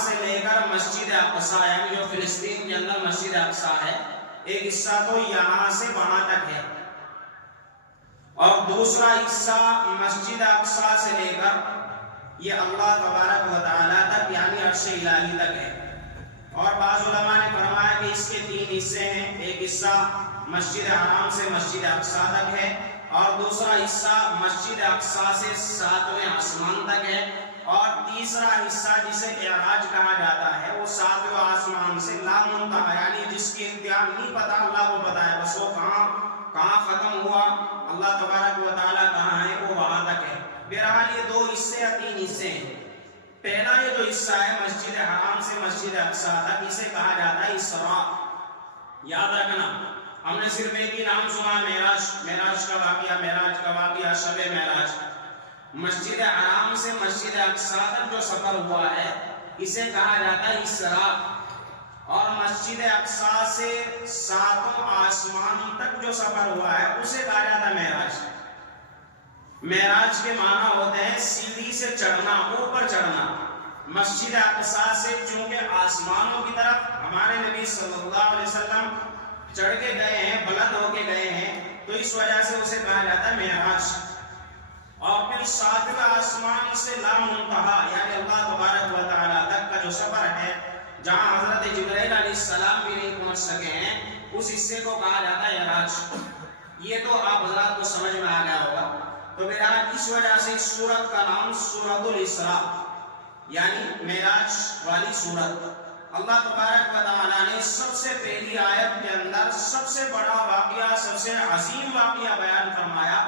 سے لے کر مسجد اقصی یعنی جو فلسطین کے اندر مسجد اقصی ہے، ایک حصہ تو یہاں سے وہاں تک ہے، اور دوسرا حصہ مسجد اقصی سے لے کر یہ اللہ تبارک و تعالیٰ تک یعنی عرش الہی تک ہے۔ اور بعض علماء نے فرمایا کہ اس کے 3 حصے ہیں، ایک حصہ مسجد حرام سے مسجد اقصی تک ہے، اور دوسرا حصہ مسجد اقصی سے 7ویں آسمان تک ہے، اور تیسرا حصہ جسے اعراج کہا جاتا ہے وہ 7ویں آسمان سے لا منتہا یعنی جس کی انتہا نہیں پتہ، اللہ کو پتہ ہے، بس وہ کہاں ختم ہوا، اللہ تبارک و تعالیٰ کہاں ہے، وہ وہاں تک ہے۔ بہرحال یہ 2 حصے یا 3 حصے ہیں۔ پہلا یہ جو حصہ ہے مسجد حرام سے مسجد اقصی تک، اسے کہا جاتا ہے اسراء۔ یاد رکھنا، ہم نے صرف ایک ہی نام سنا، معراج کا واقعہ، شب معراج۔ مسجد حرام سے مسجد اقصی تک جو سفر ہوا ہے اسے کہا جاتا ہے اسراء، اور مسجد اقصی سے 7 آسمان تک جو سفر ہوا ہے اسے کہا جاتا ہے معراج۔ معراج کے معنی ہوتے ہیں سیڑھی سے چڑھنا، اوپر چڑھنا۔ مسجد اقصی سے چونکہ آسمانوں کی طرف ہمارے نبی صلی اللہ علیہ وسلم چڑھ کے گئے ہیں، بلند ہو کے گئے ہیں، تو اس وجہ سے اسے کہا جاتا ہے معراج۔ اور پھر 7ویں آسمان سے لا منتہا یعنی اللہ تبارک و تعالیٰ تک کا جو سفر ہے، جہاں حضرت جبرائیل علیہ السلام بھی نہیں پہنچ سکے ہیں، اس حصے کو کہا جاتا ہے معراج۔ یہ تو آپ حضرات کو سمجھ میں آ گیا ہوگا۔ تو بہرحال اس وجہ سے اس سورت کا نام سورۃ الاسراء یعنی معراج والی سورت۔ اللہ تبارک و تعالیٰ نے سب سے پہلی آیت کے اندر سب سے بڑا واقعہ، سب سے عظیم واقعہ بیان فرمایا،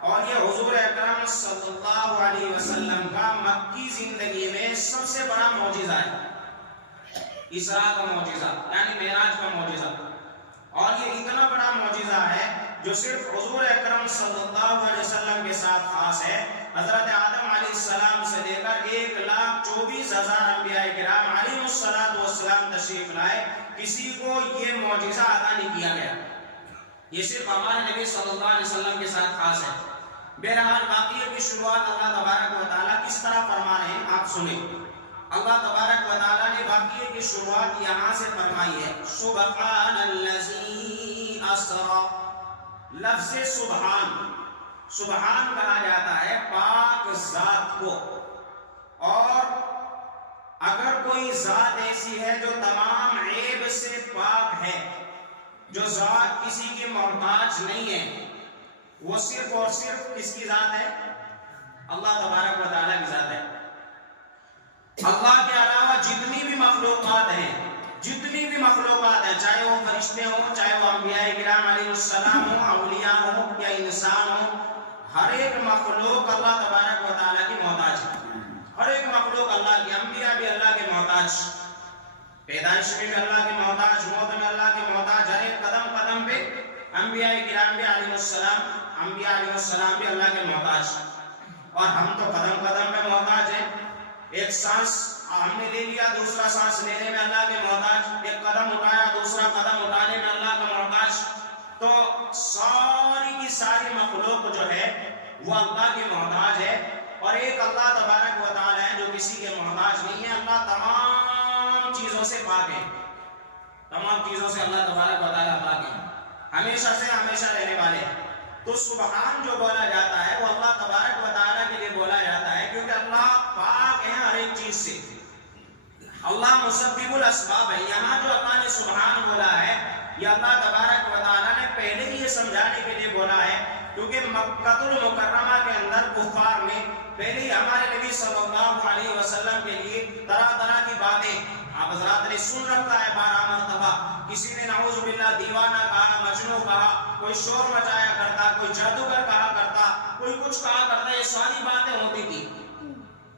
اور یہ حضور اکرم صلی اللہ علیہ وسلم کا مکی زندگی میں سب سے بڑا معجزہ ہے، اسراء کا معجزہ یعنی معراج کا معجزہ۔ اور یہ اتنا بڑا معجزہ ہے جو صرف حضور اکرم صلی اللہ علیہ وسلم کے ساتھ خاص ہے۔ حضرت آدم علیہ السلام سے لے کر 1,24,000 انبیاء کرام علیہ السلام تشریف لائے، کسی کو یہ معجزہ عطا نہیں کیا گیا، یہ صرف ہمارے نبی صلی اللہ علیہ وسلم کے ساتھ خاص ہے۔ بہرحال واقعے کی شروعات اللہ تبارک و تعالیٰ کس طرح فرما رہے ہیں آپ سنیں۔ اللہ تبارک و تعالیٰ نے واقعے کی شروعات یہاں سے فرمائی ہے، سبحان الذی اسری۔ لفظ سبحان کہا جاتا ہے پاک ذات کو، اور اگر کوئی ذات ایسی ہے جو تمام عیب سے پاک ہے، جو ذات کسی کی محتاج نہیں ہے، وہ صرف اور صرف کس کی ذات ہے؟ اللہ تبارک و تعالیٰ کی ذات ہے۔ اللہ کے علاوہ جتنی بھی مخلوقات ہیں، چاہے وہ فرشتے ہوں، چاہے وہ انبیاء کرام علیہ السلام ہوں، اولیاء ہوں یا انسان ہوں، ہر ایک مخلوق اللہ تبارک و تعالیٰ کی محتاج ہے۔ ہر ایک مخلوق اللہ کی، انبیاء بھی اللہ کے محتاج، پیدائش میں بھی اللہ کے محتاج، موت میں اللہ کے محتاج، ہر ایک قدم قدم پہ انبیاء کرام بھی علیہ السلام بھی اللہ کے محتاج۔ اور ہم تو قدم قدم پہ محتاج ہیں، ایک سانس ہم نے لے لیا، دوسرا سانس لینے میں اللہ کے محتاج، ایک قدم اٹھایا دوسرا قدم اٹھانے میں اللہ کا محتاج۔ تو ساری کی ساری مخلوق جو ہے وہ اللہ کی محتاج ہے، اور ایک اللہ تبارک و تعالیٰ ہے جو کسی کے محتاج نہیں ہے۔ اللہ تمام چیزوں سے پاک ہے، تمام چیزوں سے اللہ تبارک و تعالیٰ پاک ہے، ہمیشہ سے ہمیشہ رہنے والے ہیں۔ تو سبحان جو بولا جاتا ہے وہ اللہ تبارک و تعالیٰ کے لیے بولا جاتا ہے، کیونکہ اللہ پاک ہے ہر ایک چیز سے، اللہ مسبب الاسباب ہے۔ یہاں جو اللہ نے سبحان بولا ہے یہ اللہ تبارک و تعالیٰ نے پہلے ہی یہ سمجھانے کے لیے بولا ہے، کیونکہ مکہ المکرمہ کے اندر کفار نے پہلے ہی ہمارے نبی صلی اللہ علیہ وسلم کے لیے طرح طرح کی باتیں آپ حضرات نے سن رکھا ہے 12 مرتبہ۔ کسی نے نعوذ باللہ دیوانہ کہا، مجنون کہا، کوئی شور مچایا کرتا، کوئی جادوگر کہا کرتا، کوئی کچھ کہا کرتا، یہ ساری باتیں ہوتی تھی۔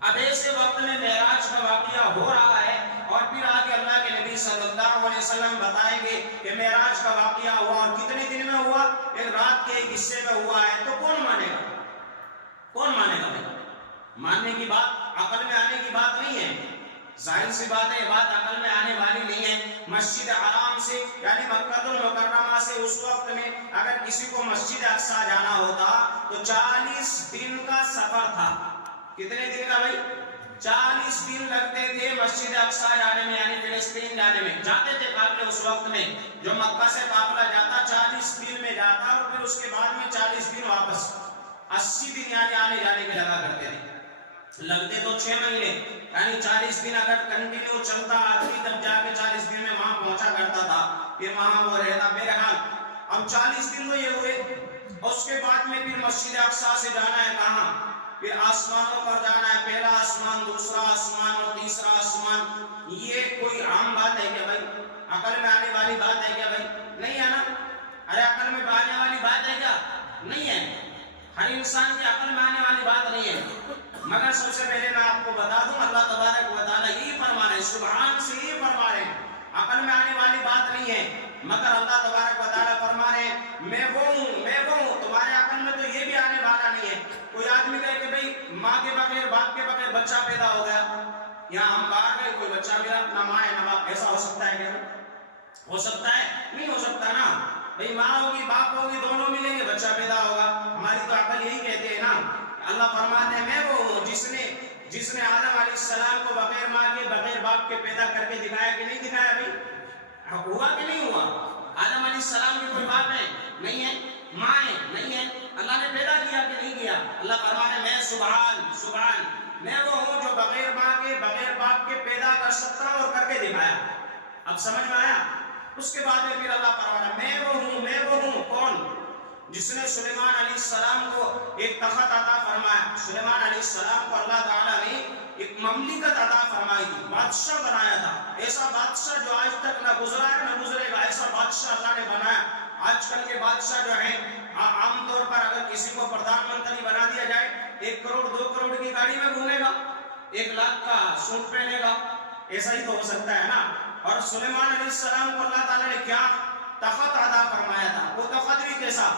اب ایسے وقت میں معراج کا واقعہ ہو رہا ہے، اور پھر آگے اللہ کے نبی صلی اللہ علیہ وسلم بتائیں گے کہ معراج کا واقعہ ہوا اور کتنے دن میں ہوا، ایک رات کے ایک حصے میں ہوا ہے، تو کون مانے گا؟ کون مانے گا؟ ماننے کی بات عقل میں آنے کی بات نہیں ہے، ظاہر سی بات ہے، یہ بات عقل میں آنے والی نہیں ہے۔ مسجد حرام سے یعنی مکہ المکرمہ سے اس وقت میں اگر کسی کو مسجد اقصی جانا ہوتا تو 40 دن کا سفر تھا۔ کتنے دن کا بھائی؟ 40 دن لگتے تھے مسجد اقصی جانے میں، یعنی فلسطین جانے میں. جاتے تھے قافلے اس وقت میں، جو مکہ سے قافلہ جاتا 40 دن میں جاتا اور پھر اس کے بعد میں 40 دن واپس، 80 دن یعنی آنے جانے کے لگا کرتے تھے. لگتے تو 6 مہینے، یعنی 40 دن اگر کنٹینیو چلتا آدمی تب جا کے 40 دن میں وہاں پہنچا کرتا تھا، پھر وہاں وہ رہتا. میرے حال اب 40 دن تو یہ ہوئے، اس کے بعد میں پھر مسجد اقصی سے جانا ہے کہاں؟ پھر آسمانوں پر جانا ہے، پہلا آسمان، دوسرا آسمان اور تیسرا آسمان. یہ کوئی عام بات ہے کیا بھائی؟ عقل میں آنے والی بات ہے کیا بھائی؟ نہیں ہے نا. ارے عقل میں آنے والی بات ہے کیا؟ نہیں ہے. ہر انسان کی عقل میں آنے والی بات نہیں ہے. مگر سب سے پہلے میں آپ کو بتا دوں، اللہ تبارک و تعالیٰ یہی فرما رہے ہیں، سبحان سے یہ فرما رہے ہیں، عقل میں آنے والی بات نہیں ہے. مگر اللہ تبارک و تعالیٰ فرما رہے ہیں میں وہ ہوں. تمہارے عقل میں تو یہ بھی آنے والا نہیں ہے. کوئی آدمی کہے کہ بھئی ماں کے بغیر باپ کے بغیر بچہ پیدا ہو گیا، یہاں ہم باہر گئے کوئی بچہ ملا، نہ ماں ہے نہ باپ. ایسا ہو سکتا ہے کیا؟ ہو سکتا ہے؟ نہیں ہو سکتا نا. بھئی ماں ہوگی باپ ہوگی دونوں ملیں گے بچہ پیدا ہوگا. ہماری تو عقل یہی کہتے ہیں نا. اللہ فرماتے ہیں میں وہ ہوں جس نے آدم علیہ السلام کو بغیر ماں کے بغیر باپ کے پیدا کر کے دکھایا کہ نہیں دکھایا بھئی؟ ہوا کہ نہیں ہوا؟ آدم علیہ السلام کی کوئی باپ ہے؟ نہیں ہے. ماں ہے؟ نہیں ہے. اللہ نے پیدا کیا کہ نہیں کیا؟ اللہ فرماتے ہیں میں سبحان میں وہ ہوں جو بغیر ماں کے بغیر باپ کے پیدا کر سکتا اور کر کے دکھایا. اب سمجھ میں آیا؟ اس کے بعد پھر اللہ فرماتا ہے میں وہ ہوں. کون؟ جس نے سلیمان علیہ السلام کو ایک تخت عطا فرمایا. سلیمان علیہ السلام کو اللہ تعالیٰ نے ایک مملکت عطا فرمائی تھی، بادشاہ بنایا تھا. ایسا بادشاہ جو آج تک نہ گزرا ہے نہ گزرے گا، ایسا بادشاہ اللہ نے بنایا. آج کل کے بادشاہ جو ہیں عام طور پر اگر کسی کو پردھان منتری بنا دیا جائے، 1 کروڑ 2 کروڑ کی گاڑی میں گھومے گا، 1 لاکھ کا سوٹ پہنے گا. ایسا ہی تو ہو سکتا ہے نا. اور سلیمان علیہ السلام کو اللہ تعالیٰ نے کیا تخت عطا فرمایا تھا. وہ تخت بھی کیسا؟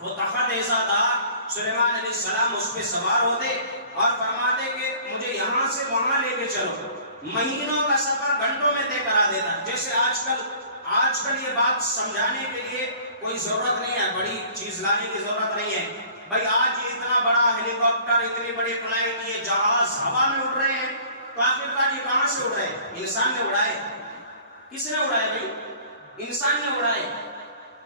وہ تخت ایسا تھا سلیمان علیہ السلام اس پہ سوار ہوتے اور فرماتے کہ مجھے یہاں سے وہاں لے کے چلو. مہینوں کا سفر گھنٹوں میں طے کرا دیتا. جیسے آج کل یہ بات سمجھانے کے لیے کوئی ضرورت نہیں ہے، بڑی چیز لانے کی ضرورت نہیں ہے. بھائی آج یہ اتنا بڑا ہیلی کاپٹر، اتنی بڑی فلائٹ، یہ جہاز ہوا میں اڑ رہے ہیں، تو آخرکار یہ کہاں سے اڑ رہے ہیں؟ انسان نے اڑائے. کس نے اڑائے بھائی؟ انسان نے اڑائے.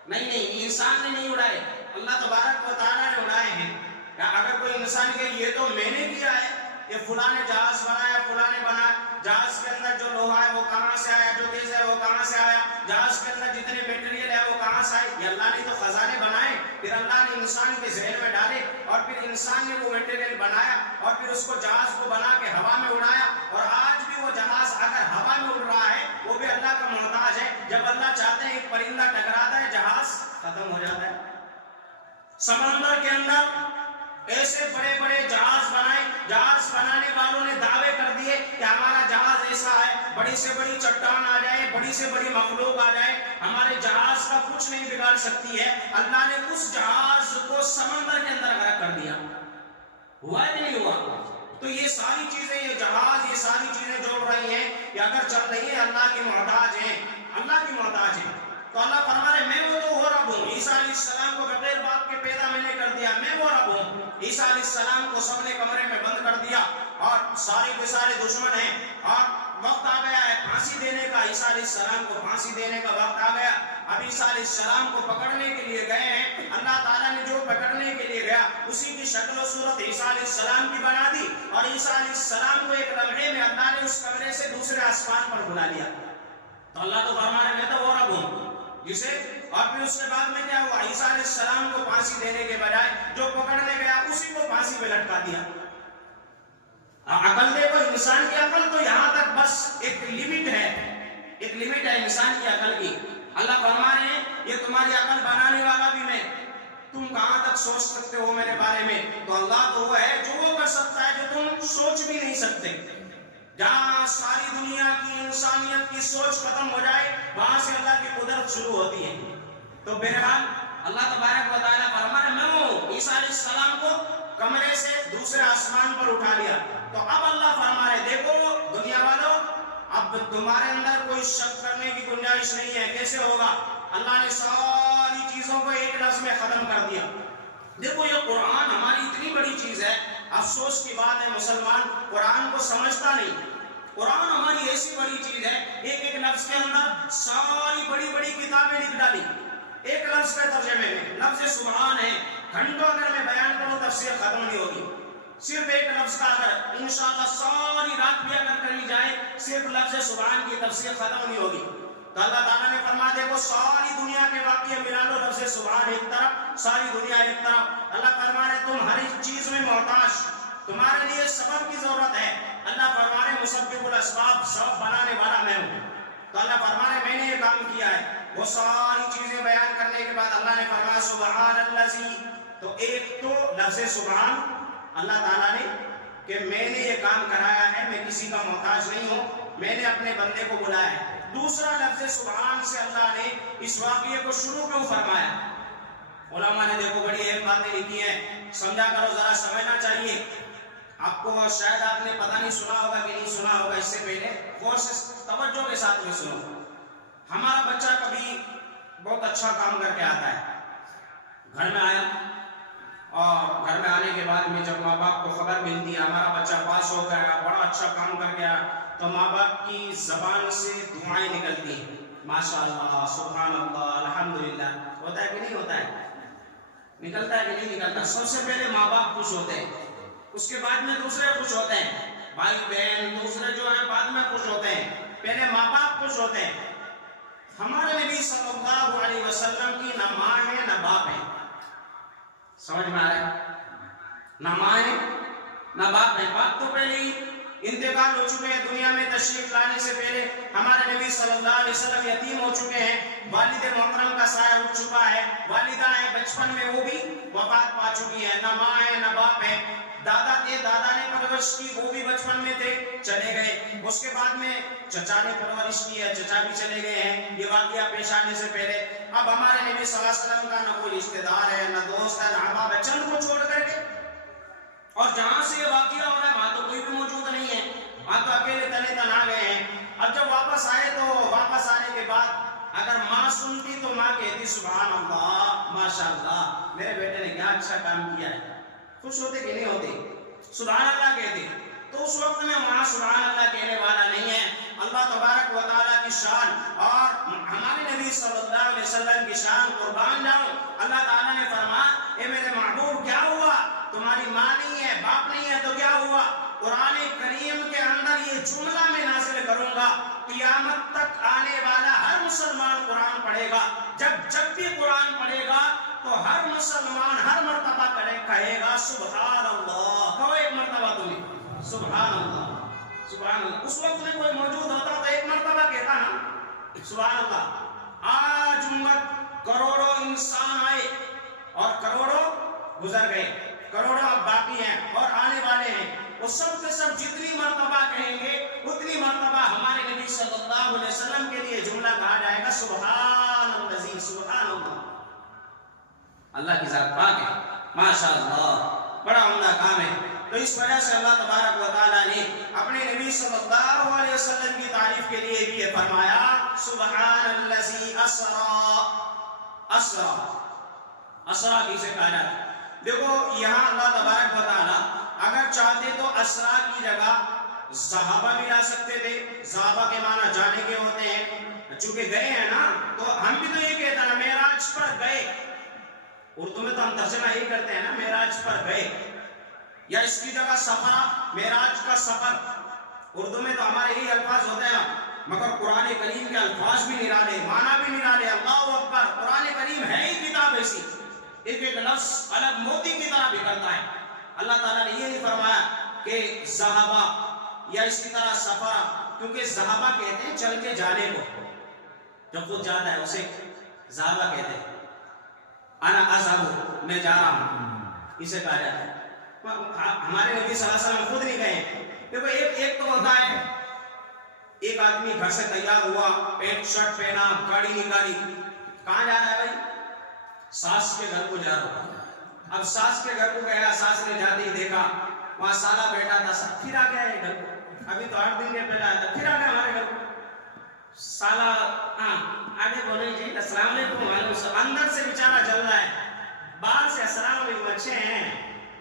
نہیں انسان نے نہیں اڑائے، اللہ تبارک و تعالیٰ نے اڑائے ہیں. اگر کوئی انسان کہ یہ تو میں نے کیا ہے، یہ فلاں نے جہاز بنایا، فلاں نے بنایا، جہاز کے اندر جو لوہا ہے وہ کہاں سے آیا، جو تیز ہے وہ کہاں سے آیا، جہاز کے اندر جتنے میٹیریل ہے وہ کہاں سے آئے؟ یہ اللہ نے تو خزانے بنائے، پھر اللہ نے انسان کے ذہن میں ڈالے اور پھر انسان نے وہ میٹیریل بنایا اور پھر اس کو جہاز کو بنا کے ہوا میں اڑایا. اور آج بھی وہ جہاز اگر ہوا میں اڑ رہا ہے وہ بھی اللہ کا محتاج ہے. جب اللہ چاہتے ہیں ایک پرندہ ٹکراتا ہے جہاز ختم ہو جاتا ہے. سمندر کے اندر ایسے بڑے بڑے جہاز بنائے، جہاز بنانے والوں نے دعوے کر دیے کہ ہمارا جہاز ایسا ہے، بڑی سے بڑی چٹان آ جائے، بڑی سے بڑی مخلوق آ جائے، ہمارے جہاز کا کچھ نہیں بگاڑ سکتی ہے. اللہ نے اس جہاز کو سمندر کے اندر غرق کر دیا. ہوا کہ نہیں ہوا؟ تو یہ ساری چیزیں، یہ جہاز، یہ ساری چیزیں جو اڑ رہی ہیں یہ اگر چل رہی ہیں اللہ کی محتاج ہیں، اللہ کی محتاج ہیں. تو اللہ فرما رہے میں وہ تو وہ رب ہوں. عیسیٰ علیہ السلام کو بغیر باپ کے پیدا میں نے کر دیا، میں وہ رب ہوں. عیسیٰ علیہ السلام کو سب نے کمرے میں بند کر دیا اور سارے کے سارے دشمن ہیں اور وقت آ گیا ہے پھانسی دینے کا. عیسیٰ علیہ السلام کو پھانسی دینے کا وقت آ گیا. اب عیسیٰ علیہ السلام کو پکڑنے کے لیے گئے ہیں. اللہ تعالیٰ نے جو پکڑنے کے لیے گیا اسی کی شکل و صورت عیسیٰ علیہ السلام کی بنا دی اور عیسیٰ علیہ السلام کو ایک لمحے میں اللہ نے اس کمرے سے دوسرے آسمان پر بلا لیا. تو اللہ تو فرما رہے میں تو وہ رب ہوں جسے. اور پھر اس کے بعد میں کیا ہوا؟ عیسیٰ علیہ السلام کو پھانسی دینے کے بجائے جو پکڑنے گیا اسی کو پھانسی پہ لٹکا دیا. عقل دیکھو، انسان کی عقل تو یہاں تک بس ایک لمٹ ہے، ایک لمٹ ہے انسان کی عقل کی. اللہ فرما رہے ہیں یہ تمہاری عقل بنانے والا بھی میں، تم کہاں تک سوچ سکتے ہو میرے بارے میں؟ تو اللہ تو وہ ہے جو وہ کر سکتا ہے جو تم سوچ بھی نہیں سکتے. جہاں ساری دنیا کی انسانیت کی سوچ ختم ہو جائے وہاں سے اللہ کی قدرت شروع ہوتی ہے. تو بہرحال اللہ تبارک و تعالیٰ فرما رہے میں ہوں. عیسیٰ علیہ السلام کو کمرے سے دوسرے آسمان پر اٹھا لیا. تو اب اللہ فرما رہے دیکھو دنیا والوں، اب تمہارے اندر کوئی شک کرنے کی گنجائش نہیں ہے. کیسے ہوگا؟ اللہ نے ساری چیزوں کو ایک لفظ میں ختم کر دیا. دیکھو یہ قرآن ہماری اتنی بڑی چیز ہے، افسوس کی بات ہے مسلمان قرآن کو سمجھتا نہیں. قرآن ہماری ایسی بڑی چیز ہے، ایک ایک لفظ کے اندر ساری بڑی بڑی کتابیں لکھ ڈالی ایک لفظ کے ترجمے میں. لفظ سبحان ہے، گھنٹوں اگر میں بیان کروں تفسیر ختم نہیں ہوگی. صرف ایک لفظ کا اگر انشاءاللہ ساری رات بھی اگر کری جائے صرف لفظ سبحان کی تفسیر ختم نہیں ہوگی. تو اللہ تعالیٰ نے فرما دیکھو ساری دنیا کے واقعے ملا لو، لفظ سبحان ایک طرف، ساری دنیا ایک طرف. اللہ فرما رہے تم ہر ایک چیز میں محتاج، تمہارے لیے سبب کی ضرورت ہے. اللہ فرما رہے مسبب الاسباب، سبب بنانے والا میں ہوں. تو اللہ فرما رہے میں نے یہ کام کیا ہے. وہ ساری چیزیں بیان کرنے کے بعد اللہ نے فرمایا سبحان الذی. تو ایک تو لفظ سبحان اللہ تعالیٰ نے کہ میں نے یہ کام کرایا ہے، میں کسی کا محتاج نہیں ہوں، میں نے اپنے بندے کو بلایا ہے. دوسرا لفظ سبحان سے اللہ نے اس واقعے کو شروع کیوں فرمایا؟ علماء نے دیکھو بڑی اہم باتیں لکھی ہیں، سمجھا کرو، ذرا سمجھنا چاہیے. آپ کو شاید آپ نے پتہ نہیں سنا ہوگا کہ نہیں سنا ہوگا، اس سے پہلے غور سے توجہ کے ساتھ میں سنو. ہمارا بچہ کبھی بہت اچھا کام کر کے آتا ہے، گھر میں آیا اور گھر میں آنے کے بعد میں جب ماں باپ کو خبر ملتی ہے ہمارا بچہ پاس ہو گیا، بڑا اچھا کام کر گیا، تو ماں باپ کی زبان سے دعائیں نکلتی ہیں، ماشاء اللہ، سبحان اللہ، الحمدللہ. ہوتا ہے کہ نہیں ہوتا ہے؟ نکلتا ہے کہ نہیں نکلتا؟ سب سے پہلے ماں باپ خوش ہوتے ہیں، اس کے بعد میں دوسرے خوش ہوتے ہیں، بھائی بہن دوسرے جو ہیں بعد میں خوش ہوتے ہیں، پہلے ماں باپ خوش ہوتے ہیں. ہمارے نبی صلی اللہ علیہ وسلم کی نہ ماں ہے نہ باپ ہے. سمجھ میں آ رہا ہے؟ نہ ماں ہے نہ باپ ہے. باپ تو پہلے ہی انتقال ہو چکے ہیں، دنیا میں تشریف لانے سے پہلے ہمارے نبی صلی اللہ علیہ وسلم یتیم ہو چکے ہیں، والد محترم کا سایہ اٹھ چکا ہے، والدہ ہے بچپن میں وہ بھی وفات پا چکی ہے. نہ ماں ہے نہ باپ ہے. دادا تھے، دادا نے پرورش کی، وہ بھی بچپن میں تھے چلے گئے. اس کے بعد میں چچا نے پرورش کی ہے، چچا بھی چلے گئے ہیں. یہ واقعہ پیش آنے سے پہلے اب ہمارے نبی صلی اللہ علیہ وسلم کا نہ کوئی رشتہ دار ہے، نہ دوست ہے، نہ احباب ہے، چند کو چھوڑ کر کے. اور جہاں سے یہ واقعہ ہو رہا ہے وہاں تو کوئی بھی موجود نہیں ہے، وہاں تو اکیلے تنے تن آ گئے ہیں. اب جب واپس آئے تو واپس آنے کے بعد اگر ماں سنتی تو ماں کہتی سبحان اللہ، ماشاء اللہ، میرے بیٹے نے کیا اچھا کام کیا ہے. خوش ہوتے کہ نہیں ہوتے؟ سبحان اللہ کہتے. تو اس وقت میں وہاں سبحان اللہ کہنے والا نہیں ہے. اللہ تبارک و تعالیٰ کی شان اور ہمارے نبی صلی اللہ علیہ وسلم کی شان قربان جاؤں. اللہ تعالیٰ نے فرمایا اے میرے محبوب کیا ہوا؟ تمہاری ماں نہیں ہے، باپ نہیں ہے تو کیا ہوا؟ قرآن کریم کے اندر یہ جملہ میں نازل کروں گا، قیامت تک آنے والا ہر مسلمان قرآن پڑھے گا. جب بھی قرآن پڑھے گا تو ہر مسلمان ہر مرتبہ کہے گا سبحان اللہ. کہو ایک مرتبہ تمہیں سبحان اللہ، سبحان اللہ. اس وقت میں کوئی موجود ہوتا تو ایک مرتبہ کہتا نا سبحان اللہ. آج امت کروڑوں انسان آئے اور کروڑوں گزر گئے، کروڑوں اب باقی ہیں اور آنے والے ہیں. وہ سب کے سب جتنی مرتبہ کہیں گے اتنی مرتبہ ہمارے نبی صلی اللہ علیہ وسلم کے لیے جملہ کہا جائے گا سبحان الذی، سبحان اللہ. اللہ کی ذات پاک ہے، ماشاء اللہ، بڑا عمدہ کام ہے. تو اس وجہ سے اللہ تبارک و تعالیٰ نے اپنے نبی صلی اللہ علیہ وسلم کی تعریف کے لیے بھی یہ فرمایا سبحان الذی اسرا. اسرا، اسرا کسے کہا جاتا ہے؟ دیکھو یہاں اللہ تبارک و تعالیٰ اگر چاہتے تو اسرا کی جگہ صحابہ بھی لا سکتے تھے. صحابہ کے معنی جانے کے ہوتے ہیں، چونکہ گئے ہیں نا تو ہم بھی تو یہ کہتے ہیں نا معراج پر گئے. اردو میں تو ہم ترجمہ یہی کرتے ہیں نا معراج پر گئے، یا اس کی جگہ سفر، معراج کا سفر. اردو میں تو ہمارے یہی الفاظ ہوتے ہیں، مگر قرآن کریم کے الفاظ بھی نرالے، معنی بھی نرالے. اللہ اکبر، قرآن کریم ہے ہی کتاب ایسی، ایک ایک لفظ الگ موتی کی طرح بکھرتا ہے. اللہ تعالیٰ نے یہ نہیں فرمایا کہ صحابہ یا اس کی طرح سفر، کیونکہ صحابہ کہتے ہیں چل کے جانے کو، جب خود جاتا ہے اسے صحابہ کہتے ہیں. انا اذهب، میں جا رہا ہوں، اسے کہا جاتا ہے. ہمارے نبی صلی اللہ علیہ وسلم خود نہیں گئے. دیکھو ایک تو ہوتا ہے ایک آدمی گھر سے تیار ہوا، پینٹ شرٹ پہنا، گاڑی نکالی، کہاں جا رہا ہے بھائی؟ ساس کے گھر کو جا رہا ہوں. اب ساس کے گھر کو گیا، ساس نے جاتے ہی دیکھا وہاں سالہ بیٹا تھا، سب پھر آ گیا ہے گھر کو. ابھی تو 8 دن کے پہلے آیا تھا، پھر آ گیا ہمارے گھر کو. سالہ آگے بولے جی السلام علیکم، وعلیکم السلام. اندر سے بیچارہ جل رہا ہے، باہر سے السلام علیکم، اچھے ہیں،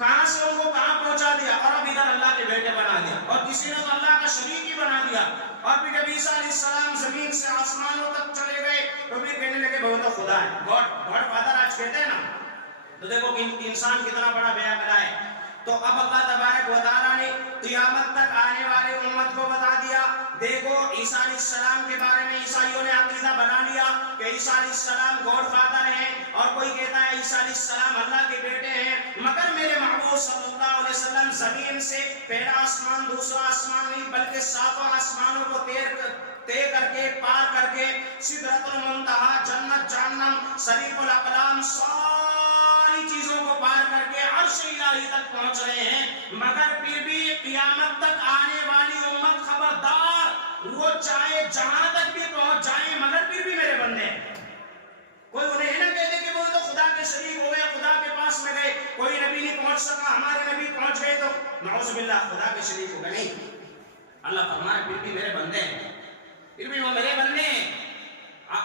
کہاں سے ان کو کہاں پہنچا دیا، اور اب ادھر اللہ کے بیٹے بنا دیا، اور کسی نے تو اللہ کا شریک ہی بنا دیا۔ اور پھر جب عیسیٰ علیہ السلام زمین سے آسمانوں تک چلے گئے تو پھر کہنے لگے وہ تو خدا ہے، گاڈ فادر آج کہتے ہیں نا۔ تو دیکھو کہ انسان کتنا بڑا بے عقل ہے۔ تو اب اللہ تبارک و تعالیٰ نے قیامت تک آنے والے امت کو بتا دیا، دیکھو عیسیٰ علیہ السلام کے بارے میں عیسائیوں نے عقیدہ بنا لیا کہ عیسیٰ علیہ السلام گاڈ فادر ہیں، اور کوئی کہتا ہے عیسیٰ علیہ السلام اللہ کے بیٹے ہیں، مگر میرے محبوب صلی اللہ علیہ وسلم زمین سے پہلا آسمان دوسرا آسمان نہیں بلکہ ساتوں آسمانوں کو طے کر کے پار کر کے سدرۃ المنتہا، جنت، جہنم، صریف الاقلام، ساری چیزوں کو پار کر کے عرش الہی تک پہنچ رہے ہیں، مگر پھر بھی قیامت تک آنے والی امت خبردار، وہ چاہے جہاں تک بھی پہنچ جائیں مگر پھر بھی میرے بندے ہیں۔ کوئی انہیں نہ کہتے کہ وہ تو خدا کے شریک ہو گئے، خدا کے پاس میں گئے، کوئی نبی نہیں پہنچ سکا، ہمارے نبی پہنچ گئے تو نعوذ باللہ خدا کے شریک ہو گئے، نہیں۔ اللہ فرمائے پھر بھی میرے بندے ہیں، پھر بھی وہ میرے بندے ہیں۔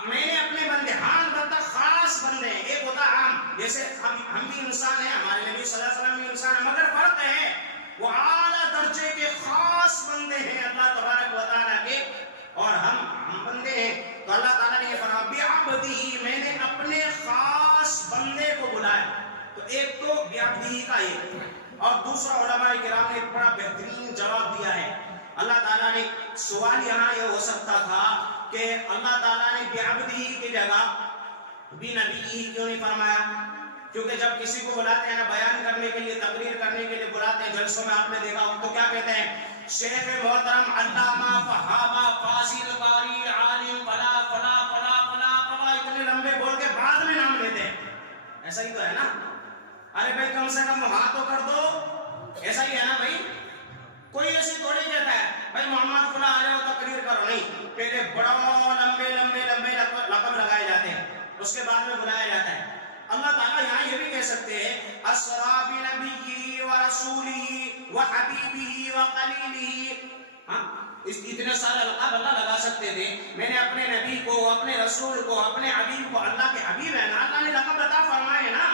میں نے اپنے بندے، ہاں البتہ خاص بندے ہیں، ایک ہوتا عام، جیسے ہم بھی انسان ہیں، ہمارے نبی صلی اللہ علیہ وسلم بھی انسان ہیں، مگر فرق ہے وہ اعلیٰ درجے کے خاص بندے ہیں اللہ تبارک و تعالیٰ کے، اور ہم بندے ہیں۔ تو اللہ تعالیٰ نے یہ فرمایا بعبدہ، میں نے اپنے خاص بندے کو بلایا۔ تو ایک تو بعبدہ کا ایک، اور دوسرا علماء کرام نے ایک بڑا بہترین جواب دیا ہے۔ اللہ تعالیٰ نے، سوال یہاں یہ ہو سکتا تھا کہ اللہ تعالیٰ نے بعبدہ کی جگہ بنبیہ کیوں نہیں فرمایا؟ کیونکہ جب کسی کو بلاتے ہیں نا بیان کرنے کے لیے، تقریر کرنے کے لیے بلاتے ہیں جلسوں میں، آپ نے دیکھا ہو تو کیا کہتے ہیں؟ شیخ محترم، علامہ، فہامہ، فاضل، قاری، عالم، فلا فلا فلا فلا فلا، اتنے لمبے بول کے بعد میں نام لیتے ہیں۔ ایسا ہی تو ہے نا؟ ارے بھائی کم سے کم ہاں تو کر دو، ایسا ہی ہے نا بھائی؟ کوئی ایسی تھوڑی کہتا ہے بھائی محمد فلاں آ جاؤ تقریر کرو، نہیں، پہلے بڑا لمبے لمبے لمبے لقب لگائے جاتے ہیں، اس کے بعد میں بلایا جاتا ہے۔ اللہ تعالیٰ یہاں یہ بھی کہہ سکتے ہیں اسریٰ بنبیہ ورسولہ وحبیبہ وخلیلہ، ہاں اتنے سارے لقب اللہ لگا سکتے تھے۔ میں نے اپنے نبی کو، اپنے رسول کو، اپنے حبیب کو، اللہ کے حبیب ہے نا، اللہ نے لقب عطا فرمائے نا،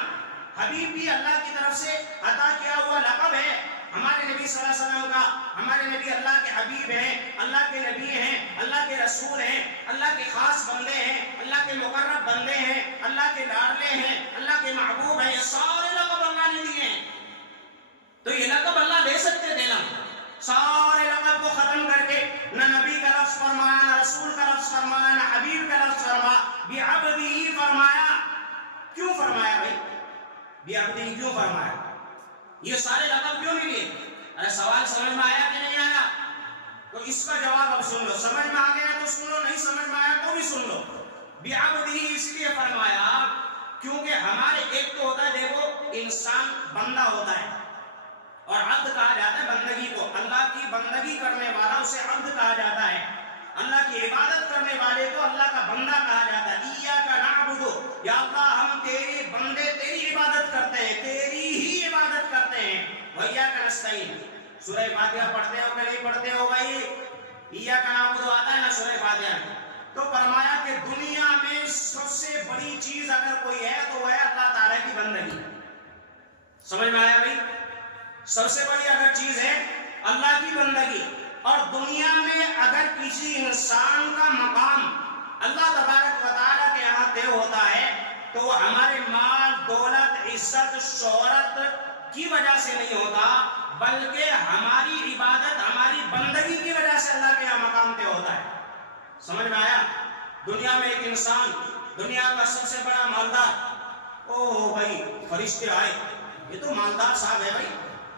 حبیب بھی اللہ کی طرف سے عطا کیا ہوا لقب ہے۔ ہمارے نبی صلی اللہ علیہ وسلم کا، ہمارے نبی اللہ کے حبیب ہیں، اللہ کے نبی ہیں، اللہ کے رسول ہیں، اللہ کے خاص بندے ہیں، اللہ کے مقرب بندے ہیں، اللہ کے لاڈلے ہیں، اللہ کے محبوب ہیں، یہ سارے لقب اللہ نے دیے ہیں۔ تو یہ لقب اللہ لے سکتے تھے نا، سارے لقب کو ختم کر کے نہ نبی کا لفظ فرمایا، نہ رسول کا لفظ فرمایا، نہ حبیب کا لفظ فرمایا، بعبدہ فرمایا۔ کیوں فرمایا بھائی؟ بعبدہ کیوں فرمایا؟ یہ سارے لقب کیوں نہیں لیے؟ ارے سوال سمجھ میں آیا کہ نہیں آیا؟ تو اس کا جواب اب سن لو، سمجھ میں آ گیا تو سن لو، نہیں سمجھ میں آیا تو بھی سن لو۔ بعبدہ اس لیے فرمایا کیونکہ ہمارے ایک تو ہوتا ہے، دیکھو انسان بندہ ہوتا ہے، اور عبد کہا جاتا ہے بندگی کو، اللہ کی بندگی کرنے والا اسے عبد کہا جاتا ہے، اللہ کی عبادت کرنے والے کو اللہ کا بندہ کہا جاتا ہے۔ ایاک نعبد، یا اللہ ہم تیرے بندے تیری عبادت کرتے ہیں، تیری ہی عبادت کرتے ہیں۔ وإیاک نستعین، سورہ فاتحہ پڑھتے ہو کہ نہیں پڑھتے ہو بھائی؟ ایاک نعبد آتا ہے نا سورہ فاتحہ میں، تو فرمایا کہ دنیا میں سب سے بڑی چیز اگر کوئی ہے تو وہ ہے اللہ تعالیٰ کی بندگی۔ سمجھ میں آیا بھائی؟ سب سے بڑی اگر چیز ہے اللہ کی بندگی، اور دنیا میں اگر کسی انسان کا مقام اللہ تبارک و تعالیٰ کے یہاں طے ہوتا ہے تو وہ ہمارے مال، دولت، عزت، شہرت کی وجہ سے نہیں ہوتا، بلکہ ہماری عبادت، ہماری بندگی کی وجہ سے اللہ کے یہاں مقام طے ہوتا ہے۔ سمجھ میں آیا؟ دنیا میں ایک انسان، دنیا کا سب سے بڑا مالدار، او بھائی فرشتے آئے، یہ تو مالدار صاحب ہے بھائی،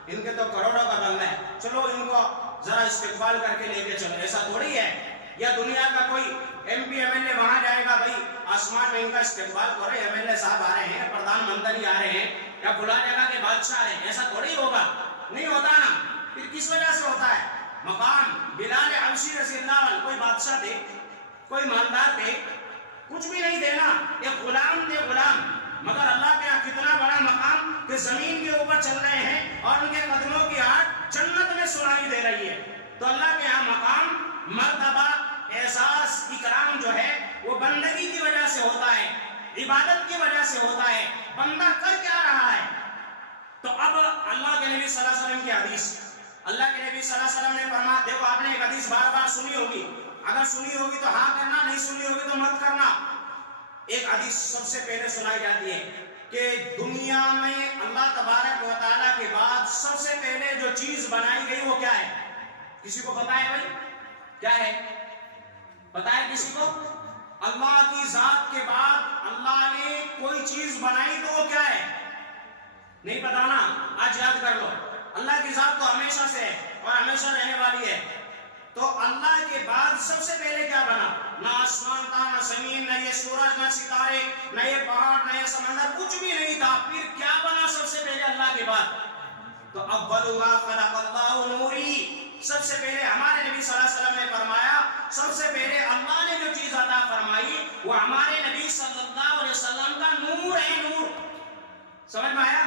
ان کے تو کروڑوں کا بنگلہ ہے، چلو ان کو ذرا استقبال کر کے لے کے چلو، ایسا تھوڑی ہے۔ یا دنیا کا کوئی M P M L A وہاں جائے گا، بھائی آسمان میں ان کا استقبال کرو، ایم ایل اے صاحب آ رہے ہیں، پردھان منتری آ رہے ہیں، یا بلا جگہ کے بادشاہ آ رہے ہیں، ایسا تھوڑی ہوگا، نہیں ہوتا نا۔ پھر کس وجہ سے ہوتا ہے؟ مقام۔ بلال حبشی رضی اللہ عنہ کوئی بادشاہ تھے، کوئی مالدار تھے؟ کچھ بھی نہیں تھے نا، ایک غلام تھے، غلام، مگر اللہ کے یہاں کتنا بڑا مقام کہ زمین کے اوپر چل رہے ہیں اور ان کے قدموں کی آہٹ جنت میں سنائی دے رہی ہے۔ تو اللہ کے یہاں مقام، مرتبہ، اعزاز، اکرام جو ہے وہ بندگی کی وجہ سے ہوتا ہے، عبادت کی وجہ سے ہوتا ہے۔ بندہ کر کیا رہا ہے؟ تو اب اللہ کے نبی صلی اللہ علیہ وسلم کی حدیث، اللہ کے نبی صلی اللہ علیہ وسلم نے فرمایا، دیکھو آپ نے ایک حدیث بار بار سنی ہوگی، اگر سنی ہوگی تو ہاں کرنا، نہیں سنی ہوگی تو مت کرنا۔ ایک حدیث سب سے پہلے سنائی جاتی ہے کہ دنیا میں اللہ تبارک و تعالیٰ کے بعد سب سے پہلے جو چیز بنائی گئی وہ کیا ہے؟ کسی کو پتا ہے بھائی کیا ہے؟ پتا ہے کسی کو؟ اللہ کی ذات کے بعد اللہ نے کوئی چیز بنائی تو وہ کیا ہے؟ نہیں پتا نا؟ آج یاد کر لو، اللہ کی ذات تو ہمیشہ سے ہے اور ہمیشہ رہنے والی ہے، تو اللہ کے بعد سب سے پہلے کیا بنا؟ نہ آسمان تھا، نہ زمین، نہ یہ سورج، نہ ستارے، نہ یہ پہاڑ، نہ یہ سمندر، کچھ بھی نہیں تھا۔ پھر کیا بنا سب سے پہلے اللہ کے بعد؟ تو اول ما خلق اللہ نوری، سب سے پہلے ہمارے نبی صلی اللہ علیہ وسلم نے فرمایا سب سے پہلے اللہ نے جو چیز عطا فرمائی وہ ہمارے نبی صلی اللہ علیہ وسلم کا نور ہے۔ نور سمجھ میں آیا؟